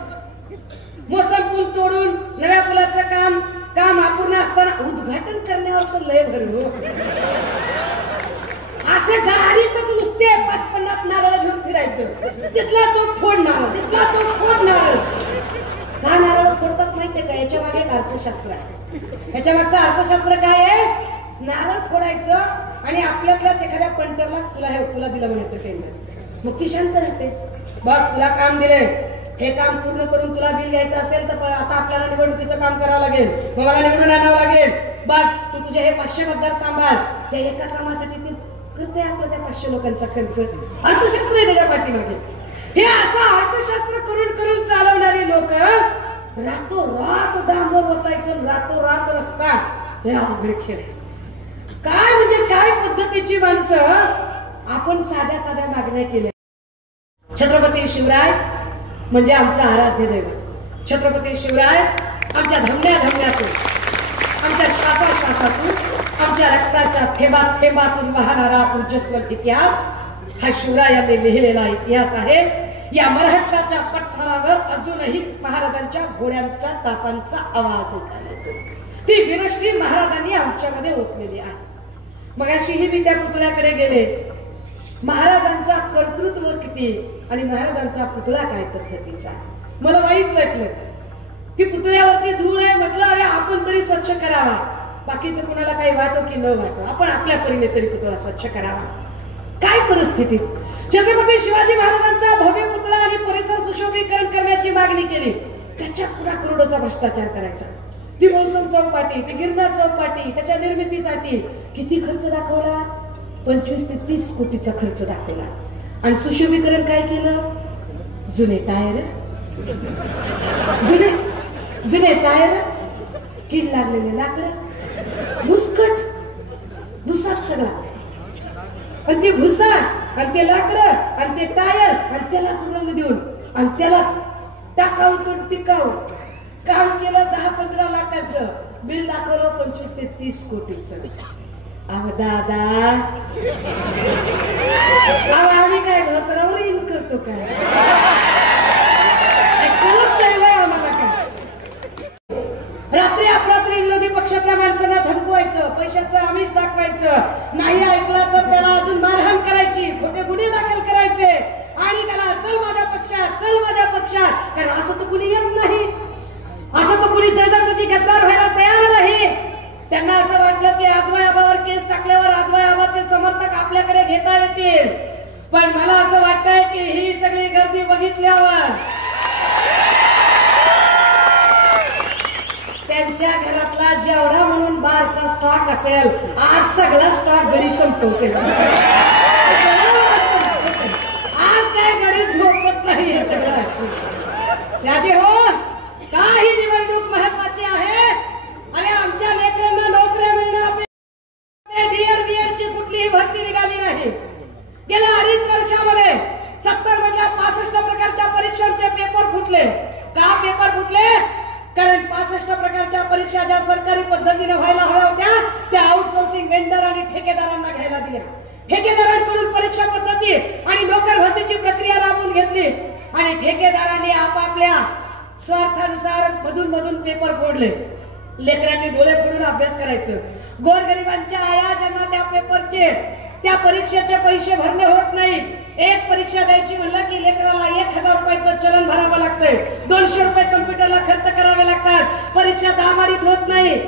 मोसम पूल तोडून नव्या पुलाचं काम अपूर्ण असताना उद्घाटन करण्यावर तर लय भरलो. असे गाडीतच नुसते 50-50 नारळ घेऊन फिरायचं. तिथला चौक फोडणार, तिथला चौक फोडणार. का नारळ फोडतात माहितीये का? याच्या मागे एक अर्थशास्त्र आहे. याच्या मागचं अर्थशास्त्र काय आहे? नारळ फोडायचं आणि आपल्यातल्याच एखाद्या पंटरला तुला दिलं म्हणायचं टेंडर. मग ती शांत राहते. बघ तुला काम दिले, हे काम पूर्ण करून तुला बिल घ्यायचं असेल तर आता आपल्याला निवडणुकीचं काम करावं लागेल, मग मला निवडून आणावं लागेल. बघ तू तुझे हे 500 मतदार सांभाळ. त्या एका कामासाठी ते करते आपलं त्या 500 लोकांचा खर्च. अर्थशास्त्र आहे त्याच्या पाठीमागे. हे असं अर्थशास्त्र करून करून चालवणारी लोक रातोरात डांबर होतायचं, रातोरात रस्ता. हे अवघड खेळ आहे. काय म्हणजे काय पद्धतीची माणसं. आपण साध्या साध्या मागण्या केल्या. छत्रपती शिवराय म्हणजे आमचा आराध्य दैवत. छत्रपती शिवराय आमच्या धमन्या धमन्यातून, आमच्या श्वासाश्वासातून, आमच्या रक्ताच्या थेंबात थेंबातून वाहणारा उज्ज्वल इतिहास हा शिवरायांनी लिहिलेला इतिहास आहे. या मराठ्याच्या पठारावर अजूनही महाराजांच्या घोड्यांचा तापांचा आवाज येतो. ती विनष्टी महाराजांनी आमच्यामध्ये ओतलेली आहे. मगाशीही मी त्या पुतळ्याकडे गेले. महाराजांचा कर्तृत्व किती आणि महाराजांचा पुतळा काय पद्धतीचा. मला वाईट वाटलं की पुतळ्यावरती धूळ आहे. म्हटलं अरे आपण तरी स्वच्छ करावा. बाकीचं कुणाला काही वाटो की न वाटो, आपण आपल्या परीने तरी पुतळा स्वच्छ करावा. काय परिस्थिती. छत्रपती शिवाजी महाराजांचा भव्य पुतळा आणि परिसर सुशोभीकरण करण्याची मागणी केली. त्याच्यात पुन्हा करोडोचा भ्रष्टाचार करायचा. ती मौसम चौपाटी, ती गिरनार चौपाटी, त्याच्या निर्मितीसाठी किती खर्च दाखवला? 25 ते 30 कोटीचा खर्च दाखवला. आणि सुशोभीकरण काय केलं? जुने टायर, जुने टायर, कीड लागलेले लाकडं, भुसकट, भुसात सगळा. आणि ते भुसा आणि ते लाकडं आणि ते टायर आणि त्यालाच रंग देऊन आणि त्यालाच टाकाऊ टिकाऊ काम केलं. 10-15 लाखाचं बिल दाखवलं 25 ते 30 कोटीचं. अहो दादा, आम्ही काय धोत्रावर इन करतो काय? कळत नाही बाय आम्हाला काय. रात्री अपरात्री विरोधी पक्षातल्या माणसांना धमकवायचं, पैशाचं आमिष दाखवायचं, नाही ऐकलं तर त्याला अजून मारहाण करायची, खोटे गुन्हे दाखल करायचे आणि त्याला चल माझ्या पक्षात, चल माझ्या पक्षात. कारण असं तर कुणी येत नाही, असं तर कुणी सहजासहजी गद्दार व्हायला तयार नाही. त्यांना असं वाटलं की आजवायाबावर केस टाकल्यावर आजवायाबाचे समर्थक आपल्याकडे घेता येतील. पण मला असं वाटतंय की ही सगळी गर्दी बघितल्यावर त्यांच्या घरातला जेवढा म्हणून बारचा स्टॉक असेल, आज सगळा स्टॉक घरी संपवते. आज काय घरी झोपत नाही. सगळं राजे हो, काही निवडणूक महत्वाची आहे आणि आमच्या लेकरांना नोकऱ्या मिळणं आपल्या DED ची कुठलीही भरती निघाली नाही. गेल्या 2.5 वर्षामध्ये 70 मधल्या 65 प्रकारच्या परीक्षांचे पेपर फुटले. का पेपर फुटले? कारण 65 प्रकारच्या परीक्षा ज्या सरकारी पद्धतीने व्हायला हव्या होत्या त्या आउटसोर्सिंग वेंडर आणि ठेकेदारांना घ्यायला दिल्या. ठेकेदारांकडून परीक्षा पद्धती आणि नोकर भरतीची प्रक्रिया राबवून घेतली आणि ठेकेदारांनी आपापल्या स्वार्थानुसार मधून पेपर फोडले. लेकरांनी डोळे फोडून अभ्यास करायचं. गोरगरिबांच्या आया ज्यांना त्या पेपरचे त्या परीक्षेचे पैसे भरणे होत नाही. एक परीक्षा द्यायची म्हणलं की लेकराला 1000 रुपयाचं चलन भरावं लागतंय. 200 रुपये कम्प्युटरला खर्च करावे लागतात. परीक्षा दहामाडीत होत नाही.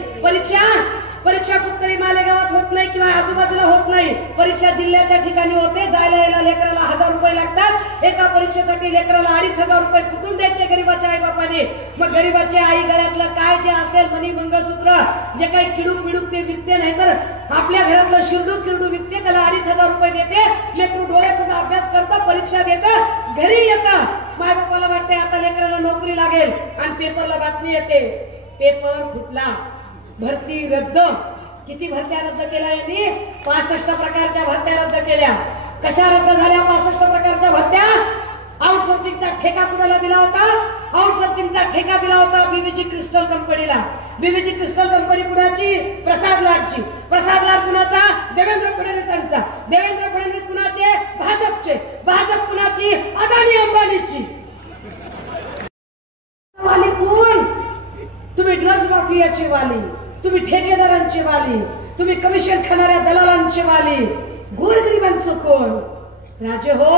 परीक्षा कुठतरी मालेगावात होत नाही किंवा आजूबाजूला होत नाही. परीक्षा जिल्ह्याच्या ठिकाणी होते. जायला यायला लेकराला 1000 रुपये लागतात. एका परीक्षेसाठी लेकराला 2500 रुपये कुठून द्यायचे गरीबाच्या आई बापाने? मग गरीबाच्या आई गळ्यातलं काय जे असेल मणी मंगळसूत्र जे काही किडूक ते विकते, नाही तर आपल्या घरातलं किरडू विकते, त्याला 2500 रुपये देते. लेकरू डोळे पुन्हा अभ्यास करतं, परीक्षा देतं, घरी येतं. माय बापाला वाटते आता लेकराला नोकरी लागेल आणि पेपरला बातमी येते पेपर फुटला, भरती रद्द. किती भरत्या रद्द केल्या यांनी? 65 प्रकारच्या भरत्या रद्द केल्या. कशा रद्द झाल्या 65 प्रकारच्या भरत्या? आउटसोर्सिंगचा ठेका कुणाला दिला होता? आउटसोर्सिंगचा ठेका दिला होता बीबीजी क्रिस्टल कंपनीला. बीबीजी क्रिस्टल कंपनी कुणाची? प्रसाद लाडची. प्रसाद लाड कुणाचा? देवेंद्र फडणवीसांचा. देवेंद्र फडणवीस कुणाचे? भाजपचे. भाजप कुणाची? अदानी अंबानीची. वाली कोण? तुम्ही ड्रग्ज माफियाची वाली, तुम्ही ठेकेदारांची वाली, तुम्ही कमिशन खाणाऱ्या दलालांची वाली. गोरगरिबांचं कोण? राजे हो,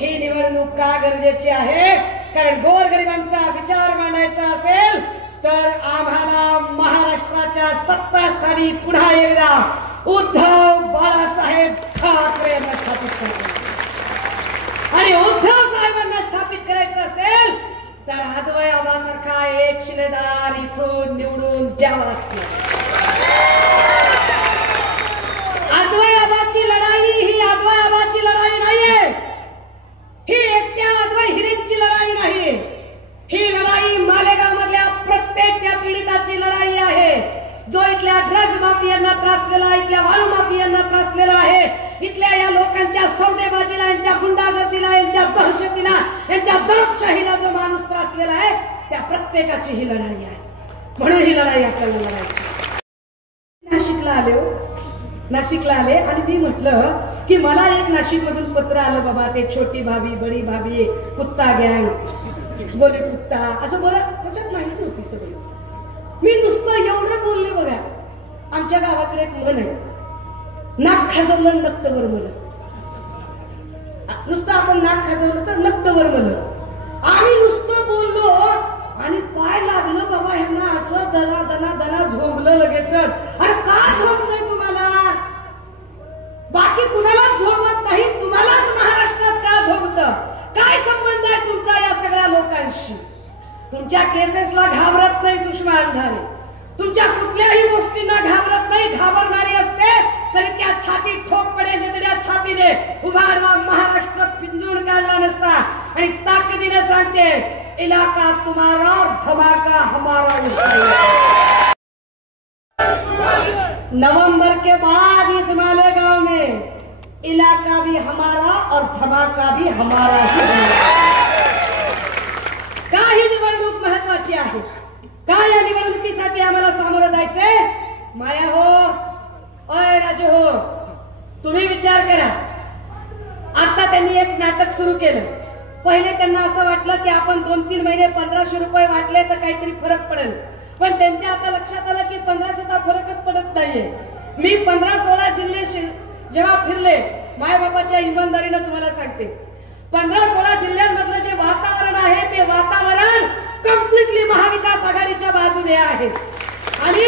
ही निवडणूक का गरजेची आहे? कारण गोरगरिबांचा विचार मांडायचा असेल तर आम्हाला महाराष्ट्राच्या सत्तास्थानी पुन्हा एकदा उद्धव बाळासाहेब ठाकरे यांना स्थापित करायचं. आणि उद्धव साहेबांना स्थापित करायचं असेल तर अद्वय आबासारखा एक शिलेदार इथून निवडून द्यावाच. अद्वय आबाची लढाई ही अद्वय आबाची लढाई नाहीये. ही एकट्या अद्वय हिरेंची लढाई नाही. ही लढाई मालेगाव मधल्या प्रत्येक त्या पीडिताची लढाई आहे. जो इथल्या ड्रग्ज माफियांना त्रासलेला, इथल्या वाळू माफियांना त्रासलेला आहे, इथल्या या लोकांच्या सौदेबाजीला, यांच्या गुंडागर्दीला, यांच्या दहशतीला, यांच्या दडपशाहीला जो माणूस त्रासलेला आहे त्या प्रत्येकाची ही लढाई आहे. म्हणून ही लढाई आपल्याला लढायची. नाशिकला आले आणि मी म्हटलं की मला एक नाशिक मधून पत्र आलं, बाबा ते छोटी भाभी, बडी भाभी, कुत्ता गँग, गोली कुत्ता असं बोला. त्याच्यात माहिती होती सगळी. मी नुसतं एवढं बोलले बघा. आमच्या गावाकडे एक म्हण आहे, नाक खाजवलं नक्तवर म्हणत. नुसतं आपण नाक खाजवलं तर नक्तवर म्हणत. आम्ही नुसतं बोललो आणि काय लागलं बाबा ह्यांना असं दना झोंबलं लगेच. अरे का झोंबतंय तुम्हाला? बाकी कुणालाच झोंबत नाही, तुम्हालाच महाराष्ट्रात का झोंबतं? काय संबंध आहे तुमचा या सगळ्या लोकांशी? तुमच्या केसेसला घाबरत नाही सुषमा अंधारे, तुमच्या कुठल्याही गोष्टींना घाबरत नाही. घाबरणारी असते तरी त्या छातीत ठोक पडेल, त्या छातीने उभारवा महाराष्ट्र पिंजून काढला नसता. आणि ताकदीने सांगते, इलाका तुम्हारा और धमाका हमारा. नवंबर के बाद इस मालेगांव में इलाका भी हमारा और धमाका भी हमारा ही. का ही निवडणूक महत्वाची आहे? का या निवडणुकीसाठी आम्हाला सामोरं जायचंय? माया हो, ओय राजे हो, तुम्ही विचार करा. आता त्यांनी एक नाटक सुरू केलं. पहिले त्यांना असं वाटलं की आपण 2-3 महिने 1500 रुपये वाटले तर काहीतरी फरक पडेल. पण त्यांच्या आता लक्षात आलं की 1500चा फरकच पडत नाहीये. मी 15-16 जिल्हे जेव्हा फिरले, मायबापाच्या इमानदारीनं तुम्हाला सांगते, 15-16 जिल्ह्यांमधलं जे वातावरण आहे ते वातावरण कम्प्लिटली महाविकास आघाडीच्या बाजूने आहे. आणि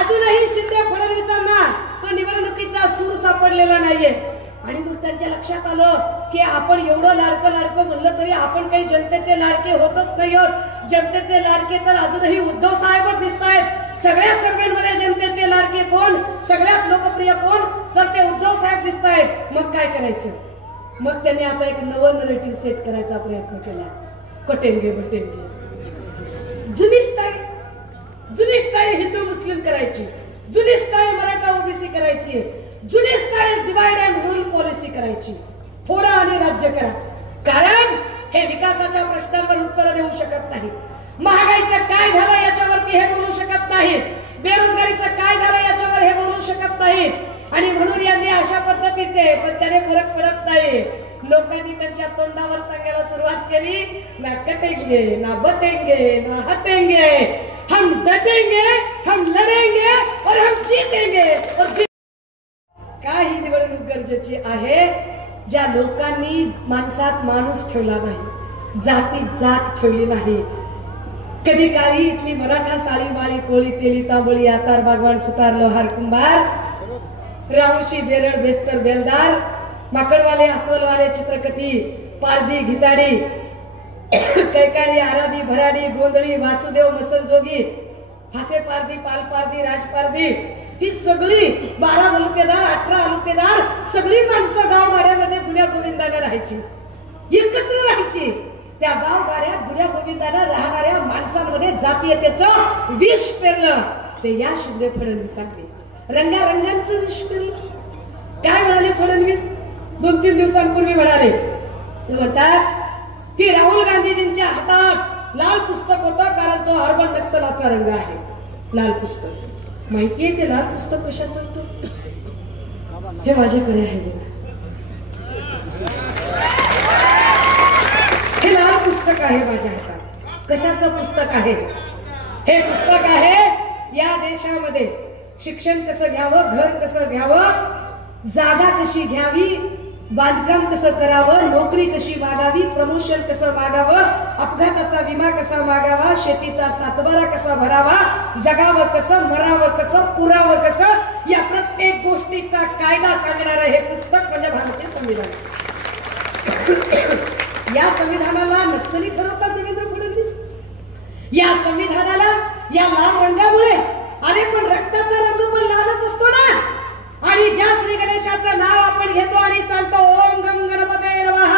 अजूनही शिंदे फडणवीसांना तो निवडणुकीचा सूर सापडलेला नाहीये. आणि मग त्यांच्या लक्षात आलं की आपण एवढं लाडकं म्हणलं तरी आपण काही जनतेचे लाडके होतच नाही आहोत. जनतेचे लाडके तर अजूनही उद्धव साहेबच दिसत आहेत. सगळ्या सर्वेमध्ये जनतेचे लाडके कोण, सगळ्यात लोकप्रिय कोण, तर ते उद्धव साहेब दिसत आहेत. मग काय करायचं? मग त्यांनी आता एक नवं नरेटिव्ह सेट करायचा प्रयत्न केला. कटेंगे बटेंगे. जुनी स्टाईल हिंदू मुस्लिम करायची, जुनी स्टाईल मराठा ओबीसी करायची, जुनी style divide and rule policy करायची. फोडा आणि राज्य करा. कारण हे विकासाच्या प्रश्नांवर उत्तर देऊ शकत नाही. महागाईचं काय झालं याच्यावरती हे बोलू शकत नाही. बेरोजगारीचं काय झालं याच्यावर हे बोलू शकत नाही. आणि म्हणून यांनी अशा पद्धतीचे, पण त्याने फरक पडत नाही. लोकांनी त्यांच्या तोंडावर सांगायला सुरुवात केली, ना कटेंगे ना बटेंगे ना हटेंगे, हम डटेंगे, हम लढेंगे और हम जीतेंगे. काही निवडणूक गरजेची आहे. ज्या लोकांनी माणसात माणूस ठेवला नाही, जातीत जात ठेवली नाही. कधी काळी इथली मराठा साळी माळी कोळी तेली तांबोळी आतार बागवान सुतार लोहार कुंभार, रावशी बेरड बेस्तर बेलदार, माकडवाले अस्वलवाले चित्रकथी पारधी घिसाडी कैकाडी आराधी भराडी गोंधळी वासुदेव मसलजोगी फासे पारधी पालपारधी राजपारधी, ही सगळी 12 अलुतेदार 18 अलुतेदार सगळी माणसं गावगाड्यामध्ये गुण्या गोविंदाने राहायची, एकत्र राहायची. त्या गावगाड्यात गुण्या गोविंदाने राहणाऱ्या माणसांमध्ये जातीयतेचं विष पेरलं. ते या शिंदे फडणवीसांनी रंगारंगांचं विष पेरलं. काय म्हणाले फडणवीस? 2-3 दिवसांपूर्वी म्हणाले, म्हणतात की राहुल गांधीजींच्या हातात लाल पुस्तक होतं, कारण तो अर्बन नक्सलाचा रंग आहे. लाल पुस्तक माहितीये ते लाल पुस्तक कशाचं होतं? हे माझ्याकडे आहे बघा. हे लाल पुस्तक आहे माझ्या हातात. कशाचं पुस्तक आहे? हे पुस्तक आहे या देशामध्ये शिक्षण कसं घ्यावं, घर कसं घ्यावं, जागा कशी घ्यावी, बांधकाम कसं करावं, नोकरी कशी मागावी, प्रमोशन कसं मागावं, अपघाताचा विमा कसा मागावा, शेतीचा सातबारा कसा भरावा, जगावं कसं, मरावं कसं, पुरावं कसं, या प्रत्येक गोष्टीचा कायदा सांगणारं हे पुस्तक म्हणजे भारतीय संविधान. या संविधानाला नक्सली ठरवतात देवेंद्र फडणवीस. या संविधानाला या लाल रंगामुळे, अरे पण रक्ताचा रंग पण लालच असतो ना. आणि ज्या श्री गणेशाचं नाव आपण घेतो आणि सांगतो ओम गम गणपते नमः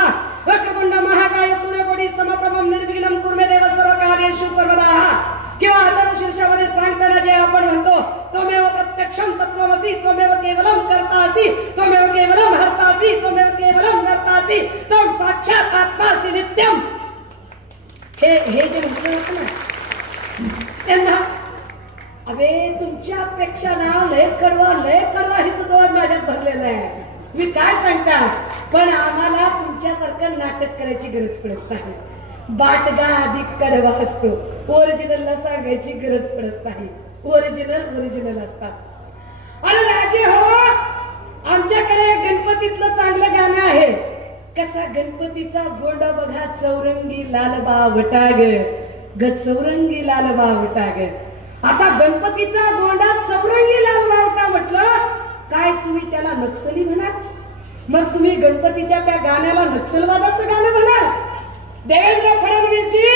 वक्रतुंड महाकाय सूर्यकोटी समप्रभम निर्विघ्नं कुर्मे देव सर्व कार्येषु सर्वदा, किंवा अथर्व शीर्षामध्ये सांगताना जे आपण म्हणतो त्वमेव प्रत्यक्षं तत्त्वमसि त्वमेव केवलं कर्तासि त्वमेव केवलं हर्तासि त्वमेव केवलं कर्तासि त्वं साक्षात् आत्मासि नित्यं, हे जे म्हटलं होतं ना त्यांना, अबे तुमच्यापेक्षा नाव लय कडवा हिंदुत्ववाद माझ्यात भरलेला आहे. मी काय सांगता, पण आम्हाला तुमच्यासारखं नाटक करायची गरज पडत नाही. बाटगा अधिक कडवा असतो, ओरिजिनलला सांगायची गरज पडत नाही. ओरिजिनल असतात. अरे राजे हो, आमच्याकडे गणपतीतलं चांगलं गाणं आहे. कसा गणपतीचा गोंडा बघा, चौरंगी लालबा वटाग ग, चौरंगी लालबा वटाग. आता गणपतीचा गोंडा चौरंगी लाल मावटा म्हटलं काय, तुम्ही त्याला नक्सली म्हणाल? मग तुम्ही गणपतीच्या त्या गाण्याला नक्षलवादाचं गाणं म्हणाल? देवेंद्र फडणवीसजी,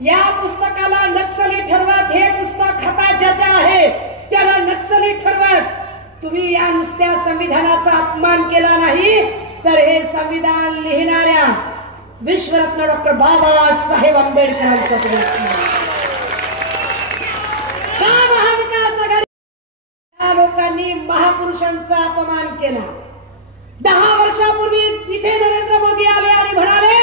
या पुस्तकाला नक्सली ठरवत, हे पुस्तक हाताच्या आहे त्याला नक्सली ठरवत. तुम्ही या नुसत्या संविधानाचा अपमान केला नाही तर हे संविधान लिहिणाऱ्या विश्वरत्न डॉक्टर बाबासाहेब आंबेडकरांचा प्रयत्न. का महाविकास आघाडी लोकांनी महापुरुषांचा अपमान केला? 10 वर्षापूर्वी इथे नरेंद्र मोदी आले आणि म्हणाले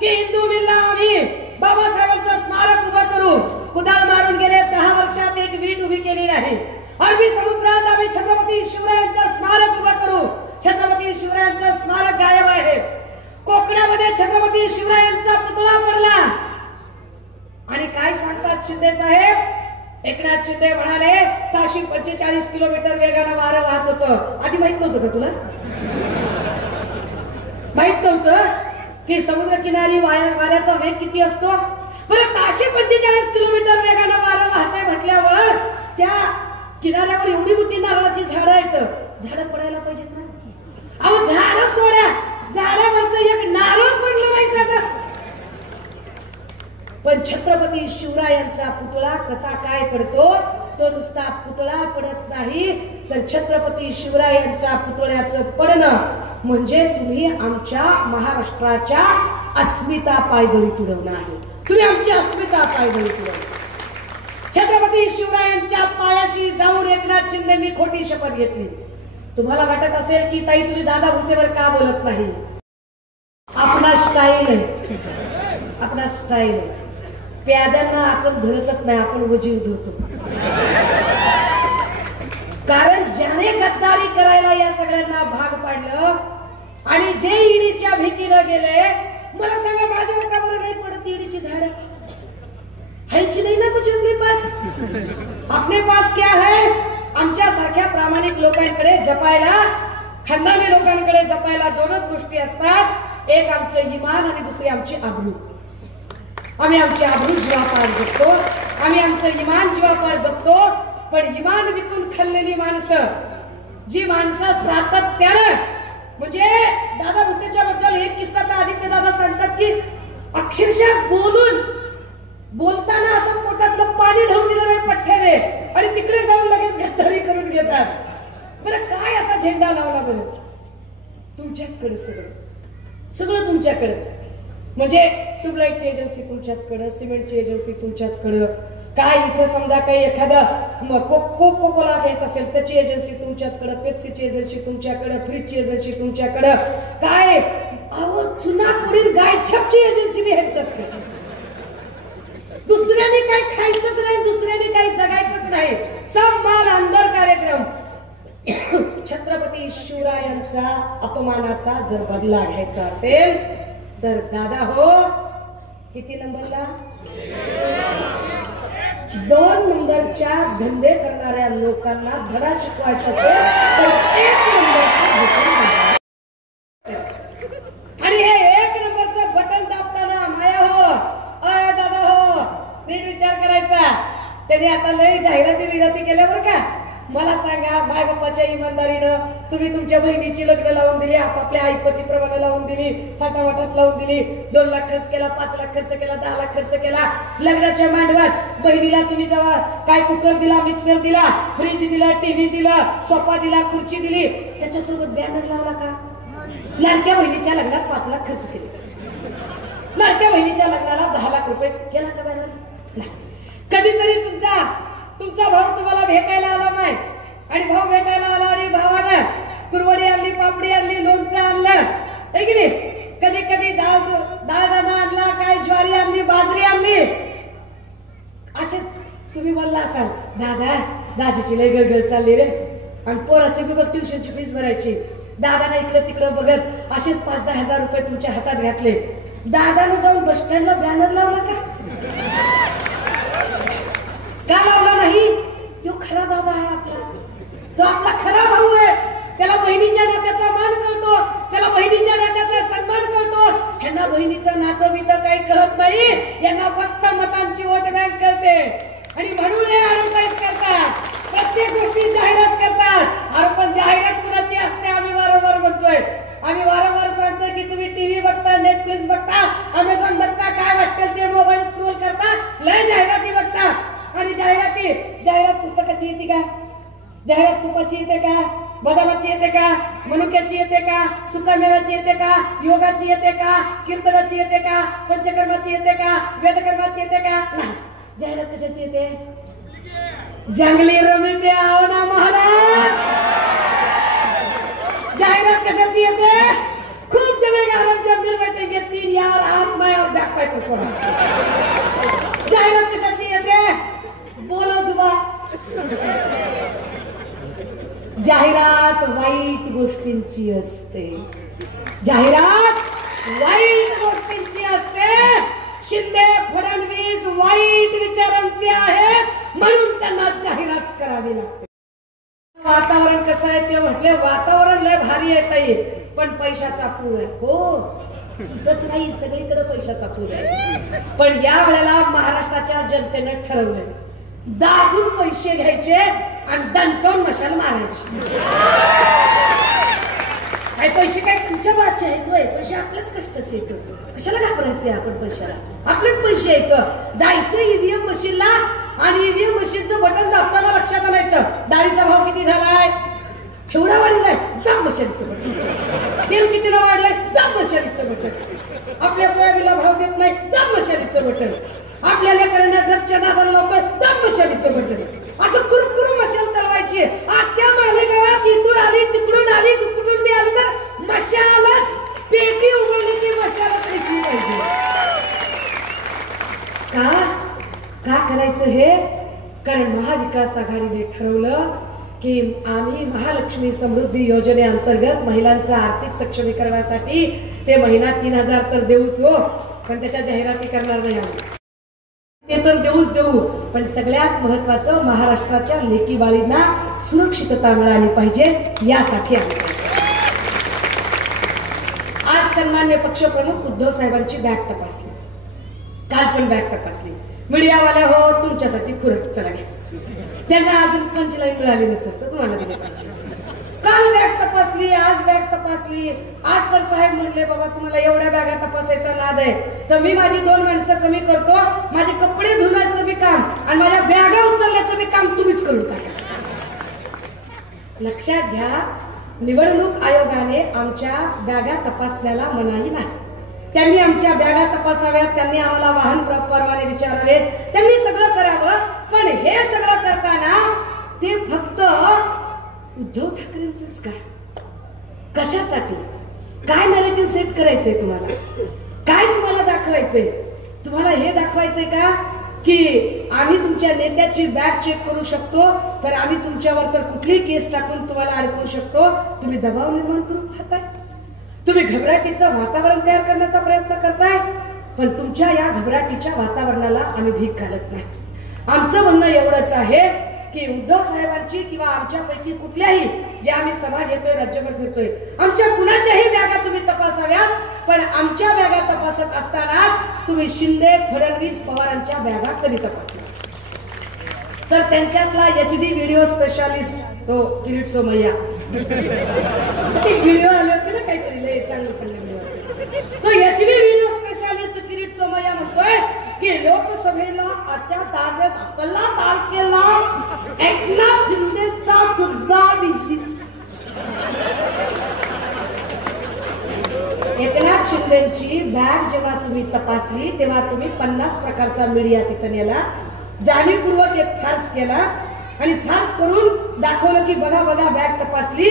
की हिंदू मिलला आम्ही बाबासाहेबांचं स्मारक उभं करू. कुदाळ मारून गेले. 10 वर्षात एक वीट उभी केली नाही. अरबी समुद्रात आम्ही छत्रपती शिवरायांचं स्मारक उभं करू. छत्रपती शिवरायांचं स्मारक गायब आहे. कोकणामध्ये छत्रपती शिवरायांचा पुतळा पडला. आणि काय सांगतात शिंदे साहेब? एकनाथ शिंदे म्हणाले ताशी 45 किलोमीटर वेगानं वारं वाहत होतं. आधी माहित नव्हतं का तुला? माहित नव्हतं की समुद्र किनारी वाऱ्याचा वेग किती असतो? बरं, ताशी 45 किलोमीटर वेगानं वारं वाहतंय म्हटल्यावर त्या किनाऱ्यावर एवढी मोठी नारळाची झाडं आहेत. झाडं पडायला पाहिजेत ना. अहो झाडं सोडा, झाडावरचं एक नारळ पडलं नाही साधं. पण छत्रपती शिवरायांचा पुतळा कसा काय पडतो? तो नुसता पुतळा पडत नाही तर छत्रपती शिवरायांच्या पुतळ्याचं पडणं म्हणजे तुम्ही आमच्या महाराष्ट्राच्या अस्मिता पायदळी तुडवणं आहे. तुम्ही आमची अस्मिता पायदळी तुडवली. छत्रपती शिवरायांच्या पायाशी जाऊन एकनाथ शिंदेंनी खोटी शपथ घेतली. तुम्हाला वाटत असेल की ताई तुम्ही दादा भुसेवर का बोलत नाही. आपला स्टाईल आहे, आपला स्टाईल आहे. प्याद्यांना आपण धरतच नाही, आपण वजीव धरतो. कारण ज्याने गद्दारी करायला या सगळ्यांना भाग पाडलं आणि जे ईडीच्या भीतीनं गेले, मला सांगा माझ्यावर का बरं नाही पडत ईडीची धाड. हैची नाही ना कुछ अपने पास. अपने पास क्या है. आमच्या सारख्या प्रामाणिक लोकांकडे जपायला, खानदानी लोकांकडे जपायला दोनच गोष्टी असतात. एक आमचं इमान आणि दुसरी आमची आबरू. आम्ही आमची आबरू जीवापाड जपतो, आम्ही आमचं इमान जीवापाड जपतो. पण इमान विकून खाल्लेली माणसं, जी माणसं सातत्यानं, म्हणजे दादा भुसेच्या बद्दल एक किस्सा तर आदित्य दादा सांगतात की अक्षरशः बोलताना असं पोटातलं पाणी ढवून दिलं नाही पठ्ठ्याने आणि तिकडे जाऊन लगेच गद्दारी करून घेतात. बरं काय असा झेंडा लावला बरं. तुमच्याचकडे सगळं तुमच्याकडे. म्हणजे ट्यूबलाईटची एजन्सी तुमच्याचकडे, सिमेंटची एजन्सी तुमच्याचकडे. काय इथे समजा काही एखादा कोको कोला घ्यायचा असेल त्याची एजन्सी तुमच्याचकडे, पेप्सीची एजन्सी तुमच्याकडे, फ्रीजची एजन्सी तुमच्याकडे. काय चुना पुढील गायछापची एजन्सी बी ह्यांच्याचकडे. दुसऱ्याने काही खायचंच नाही, दुसऱ्याने काही जगायचंच नाही. सब माल अंदर कार्यक्रम. छत्रपती शिवरायांचा अपमानाचा जर बदला घ्यायचा असेल तर दादा हो किती नंबरला. 2 नंबरच्या धंदे करणाऱ्या लोकांना धडा शिकवायचा असेल तर 1 नंबरचं. आणि हे 1 नंबरचं बटन दाबताना माया हो, अय दादा हो, नीट विचार करायचा. त्यांनी आता लय जाहिराती केल्या बरं का. मला सांगा माय बाप्पाच्या इमानदारीनं तुम्ही तुमच्या बहिणीची लग्न लावून दिली, आपापल्या आईपतीप्रमाणे लावून दिली, फाटाफाटात लावून दिली. 2 लाख खर्च केला, 5 लाख खर्च केला, 10 लाख खर्च केला. लग्नाच्या मांडवात बहिणीला तुम्ही जेव्हा काय कुकर दिला, मिक्सर दिला, फ्रीज दिला, टीव्ही दिला, सोफा दिला, खुर्ची दिली, त्याच्यासोबत बॅनर लावला का. लाडक्या बहिणीच्या लग्नात 5 लाख खर्च केले, लाडक्या बहिणीच्या लग्नाला 10 लाख रुपये केला का बॅनर. कधीतरी तुमचा भाऊ तुम्हाला भेटायला आला नाही आणि भाऊ भेटायला आला आणि भावानं कुरवडी आणली, पापडी आणली, लोणचं आणलं आहे की नाही. कधी कधी डाळ आणला, काय ज्वारी आणली, बाजरी आणली. असेच तुम्ही बोलला असाल दाजीची लय गळगळ चालली रे आणि पोराची बी बघ ट्युशनची फीस भरायची. दादाने इकडे तिकडे बघत असेच 5-10 हजार रुपये तुमच्या हातात घातले. दादाने जाऊन बस स्टँडला बॅनर लावला का लावला नाही. तो खरा दादा आहे आपला, तो आपला खरा भाऊ आहे. त्याला बहिणीच्या नात्याचा मान करतो, त्याला बहिणीच्या नात्याचा सन्मान करतो. ह्यांना बहिणीचं नातं बितं काही कळत नाही, यांना फक्त मतांची वोट बँक करते आणि म्हणून हे ऍडव्हर्टाईज करतात, प्रत्येक गोष्टी जाहिरात करतात. अरे पण जाहिरात कुणाची असते आम्ही वारंवार म्हणतोय. आम्ही वारंवार सांगतोय की तुम्ही टीव्ही बघता, नेटफ्लिक्स बघता, अमेझॉन बघता, काय वाटतं ते मोबाईल स्क्रोल करता, लय जाहिराती बघता. आणि जाहिरात पुस्तकाची येते का, जाहिरात तुपाची येते का, बदामाची येते का, मनुक्याची येते का, सुकामेव्याची येते का, योगाची येते का, कीर्तनाची येते का, पंचकर्माची येते का, वेदकर्माची येते का. नाही. जाहिरात कशाची येते. जंगली रमी पे आओ ना महाराज. जाहिरात कशाची येते. खूप जमेगा जब मिल बैठेंगे 3 यार, आप मैं और बैक पैक सोना. जाहिरात कशाची येते. बोलो जुबा. जाहिरात वाईट गोष्टींची असते, जाहिरात वाईट गोष्टींची असते. शिंदे फडणवीस वाईट विचारांचे आहेत म्हणून त्यांना जाहिरात करावी लागते. वातावरण कसं आहे ते म्हटले, वातावरण लय भारी आहे ताई पण पैशाचा पूर आहे. हो इथंच नाही, सगळीकडे पैशाचा पूर आहे. पण या वेळेला महाराष्ट्राच्या जनतेने ठरवलं दाबून पैसे घ्यायचे आणि दणकावून मशाल मारायची. काय पैसे काय तुमच्या बाचे आहेत, पैसे आपल्याच कष्टाचे येतो. कशाला घाबरायचे आपण पैशाला, आपलेच पैसे येतं. जायचं ईव्हीएम मशीनला आणि ईव्हीएम मशीनचं बटन दाबताना लक्षात आणायचं डाळीचा भाव किती झालाय, एवढा वाढलाय, दाब मशालीचं बटन. तेल कितीला वाढलंय, दाब मशालीचं बटन. आपल्या सोयाबीनला भाव देत नाही, दाब मशालीचं बटन. आपल्या लेकरांना ड्रगच्या नादाला लावतोय, दाब मशालीचं बटन. असं कुरकुरू मशाल चालवायची. आत्या मालेगावात इथून आली, तिकडून आली, कुठून बी आली तर मशालच. पेटी उघडली की मशालच पेटी पाहिजे. का करायचं हे? कारण महाविकास आघाडीने ठरवलं की आम्ही महालक्ष्मी समृद्धी योजनेअंतर्गत महिलांचं आर्थिक सक्षमीकरणासाठी ते महिना 3000 तर देऊच हो, पण त्याच्या जाहिराती करणार नाही आम्ही. ते तर देऊच देऊ, पण सगळ्यात महत्वाचं महाराष्ट्राच्या लेकी बाळींना सुरक्षितता मिळाली पाहिजे यासाठी आज सन्मान्य पक्षप्रमुख उद्धव साहेबांची बॅग तपासली. काल पण बॅग तपासली. मीडियावाल्या हो तुमच्यासाठी खुरक चला घ्या. त्यांना अजून पंचलाईन मिळाली नसेल तर तुम्हाला दिली पाहिजे. काल बॅग तपासली, आज बॅग तपासली. आज तर साहेब म्हणले बाबा तुम्हाला एवढ्या बॅगा तपासायचा नाद आहे तर मी माझी 2 माणसं कमी करतो, माझे कपडे धुण्याचं बी काम आणि माझ्या बॅगा उचलण्याचं बी काम तुम्हीच करून टाका. लक्षात घ्या, निवडणूक आयोगाने आमच्या बॅगा तपासण्याला मनाई नाही. त्यांनी आमच्या बॅगा तपासाव्यात, त्यांनी आम्हाला वाहन परवाने विचारावे, त्यांनी सगळं करावं. पण हे सगळं करताना ते फक्त उद्धव ठाकरेंचंच का? कशासाठी? काय नॅरेटिव्ह सेट करायचंय तुम्हाला? काय तुम्हाला दाखवायचंय? तुम्हाला हे दाखवायचंय का की आम्ही तुमच्या नेत्याची बॅग चेक करू शकतो, तर आम्ही तुमच्यावर तर कुठली केस टाकून तुम्हाला अडकवू शकतो? तुम्ही दबाव निर्माण करून पाहताय, तुम्ही घबराटीचं वातावरण तयार करण्याचा प्रयत्न करताय. पण तुमच्या या घबराटीच्या वातावरणाला आम्ही भीक घालत नाही. आमचं म्हणणं एवढंच आहे की उद्धव साहेबांची किंवा आमच्यापैकी कुठल्याही जे आम्ही सभा घेतोय, राज्यभर फिरतोय, आमच्या कुणाच्याही बॅगा तुम्ही तपासाव्यात. पण आमच्या बॅगा तपासत असताना तुम्ही शिंदे, फडणवीस, पवारांच्या बॅगा कधी तपासल्या? तर त्यांच्यातला HD व्हिडिओ स्पेशालिस्ट तो किरीट सोमय्या, ते व्हिडिओ आले होते ना काहीतरी लय चांगले व्हिडिओ. तो HD video specialist Kirit Somaiya म्हणतोय की लोकसभेला आजच्या तारखेला एकनाथ शिंदेचा सुद्धा एकनाथ शिंदेची बॅग जेव्हा तुम्ही तपासली तेव्हा तुम्ही 50 प्रकारचा मीडिया तिथं नेला, जाणीवपूर्वक एक फार्स केला आणि फार्स करून दाखवलं की बघा बघा बॅग तपासली.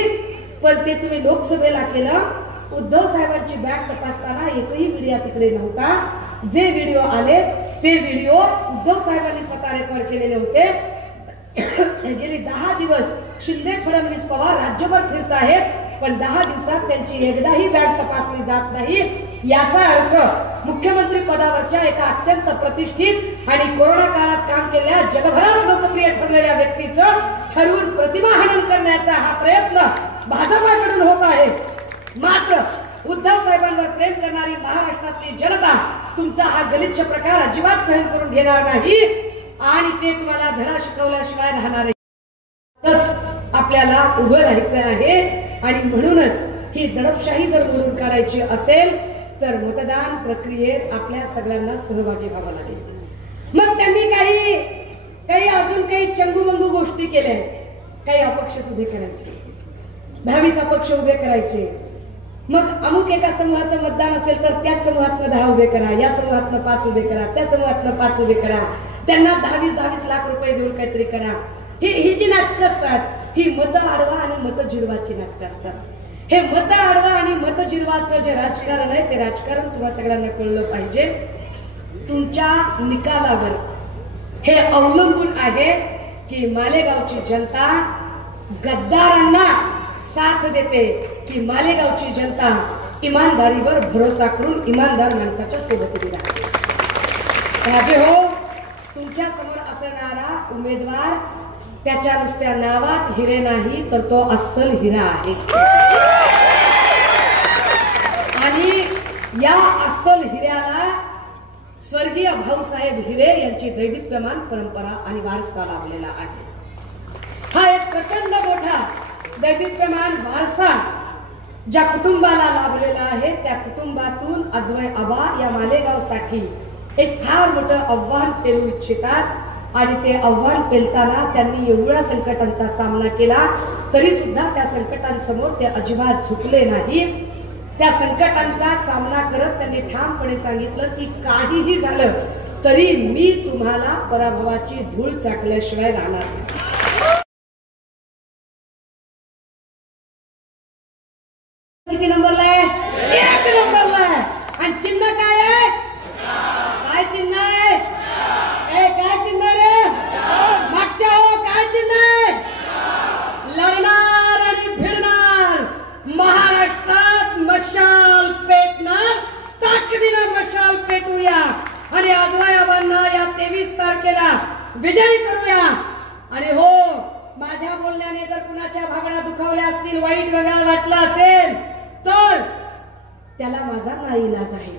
पण ते तुम्ही लोकसभेला केलं. उद्धव साहेबांची बॅग तपासताना एकही मीडिया तिकडे नव्हता. जे व्हिडिओ आले ते व्हिडिओ उद्धव साहेबांनी स्वतः रेकॉर्ड केलेले होते. गेली 10 दिवस शिंदे, फडणवीस, पवार राज्यभर फिरत आहेत, पण 10 दिवसात त्यांची एकदाही बॅग तपासली जात नाही. याचा अर्थ मुख्यमंत्री पदावरच्या एका अत्यंत प्रतिष्ठित आणि कोरोना काळात काम केलेल्या, जगभरात लोकप्रिय ठरलेल्या व्यक्तीचं ठरवून प्रतिमाहनन करण्याचा हा प्रयत्न भाजपाकडून होत आहे. मात्र उद्धव साहेबांवर प्रेम करणारी महाराष्ट्रातली जनता तुमचा हा गलिच्छ प्रकार अजिबात सहन करून घेणार नाही आणि ते तुम्हाला धडा शिकवल्याशिवाय राहणार नाही. आपल्याला उभं राहायचं आहे आणि म्हणूनच ही दडपशाही जर मोडून काढायची असेल तर मतदान प्रक्रियेत आपल्या सगळ्यांना सहभागी व्हावं लागेल. मग त्यांनी काही अजून काही चंगूमंगू गोष्टी केल्या. काही अपक्ष उभे करायचे, 10-20 अपक्ष उभे करायचे. मग अमुक एका समूहाचं मतदान असेल तर त्याच समूहातनं 10 उभे करा, या समूहातनं 5 उभे करा, त्या समूहातनं 5 उभे करा, त्यांना 10-20 लाख रुपये देऊन काहीतरी करा. ही जी नाटकं असतात ही मत आडवा आणि मत जिरवाची नाटकं असतात. हे मत आडवा आणि मत जिरवाचं जे राजकारण आहे ते राजकारण तुम्हाला सगळ्यांना कळलं पाहिजे. तुमच्या निकालावर हे अवलंबून आहे की मालेगावची जनता गद्दारांना साथ देते की मालेगावची जनता इमानदारीवर भरोसा करून इमानदार माणसाच्या सोबत उभी राहते. राजे हो, तुमच्या समोर असणारा उमेदवार त्याच्या नुसत्या नावात हिरे नाही तर तो अस्सल हिरा आहे. आणि या अस्सल हिऱ्याला स्वर्गीय भाऊसाहेब हिरे यांची दैदिप्यमान परंपरा आणि वारसा लाभलेला आहे. हा एक प्रचंड मोठा दैदिप्यमान वारसा ज्या कुटुंबाला लाभलेला आहे त्या कुटुंबातून अद्वय आबा या मालेगावसाठी एक फार मोठं आव्हान पेलू इच्छितात. आणि ते आव्हान पेलताना त्यांनी एवढ्या संकटांचा सामना केला तरी सुद्धा त्या संकटांसमोर ते अजिबात झुकले नाही. त्या संकटांचा सामना करत त्यांनी ठामपणे सांगितलं की काहीही झालं तरी मी तुम्हाला पराभवाची धूळ चाकल्याशिवाय राहणार नाही. किती नंबरला आहे? 1 नंबरला आहे. आणि चिन्ह काय आहे? काय चिन्ह आहे? काय चिन्ह रे? मागच्या हो काय चिन्ह आहे? लढणार आणि भिडणार, महाराष्ट्रात मशाल पेटणार, ताकदीनं मशाल पेटूया आणि आजवायाबांना या 23 तारखेला विजयी करूया. आणि हो, माझ्या बोलण्याने जर कुणाच्या भावना दुखावल्या असतील, वाईट वेगळा वाटला असेल तर त्याला माझा नाईलाज आहे.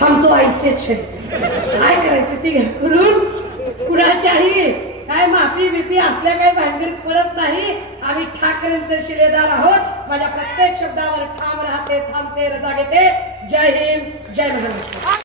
हम तो ऐसेच है. काय करायचं ते घ्या करून. कुणाच्याही काय माफी बिफी असल्या काही भानगडीत पडत नाही. आम्ही ठाकरेंचे शिलेदार आहोत. माझ्या प्रत्येक शब्दावर ठाम राहते, थांबते, रजा घेते. जय हिंद, जय महाराष्ट्र.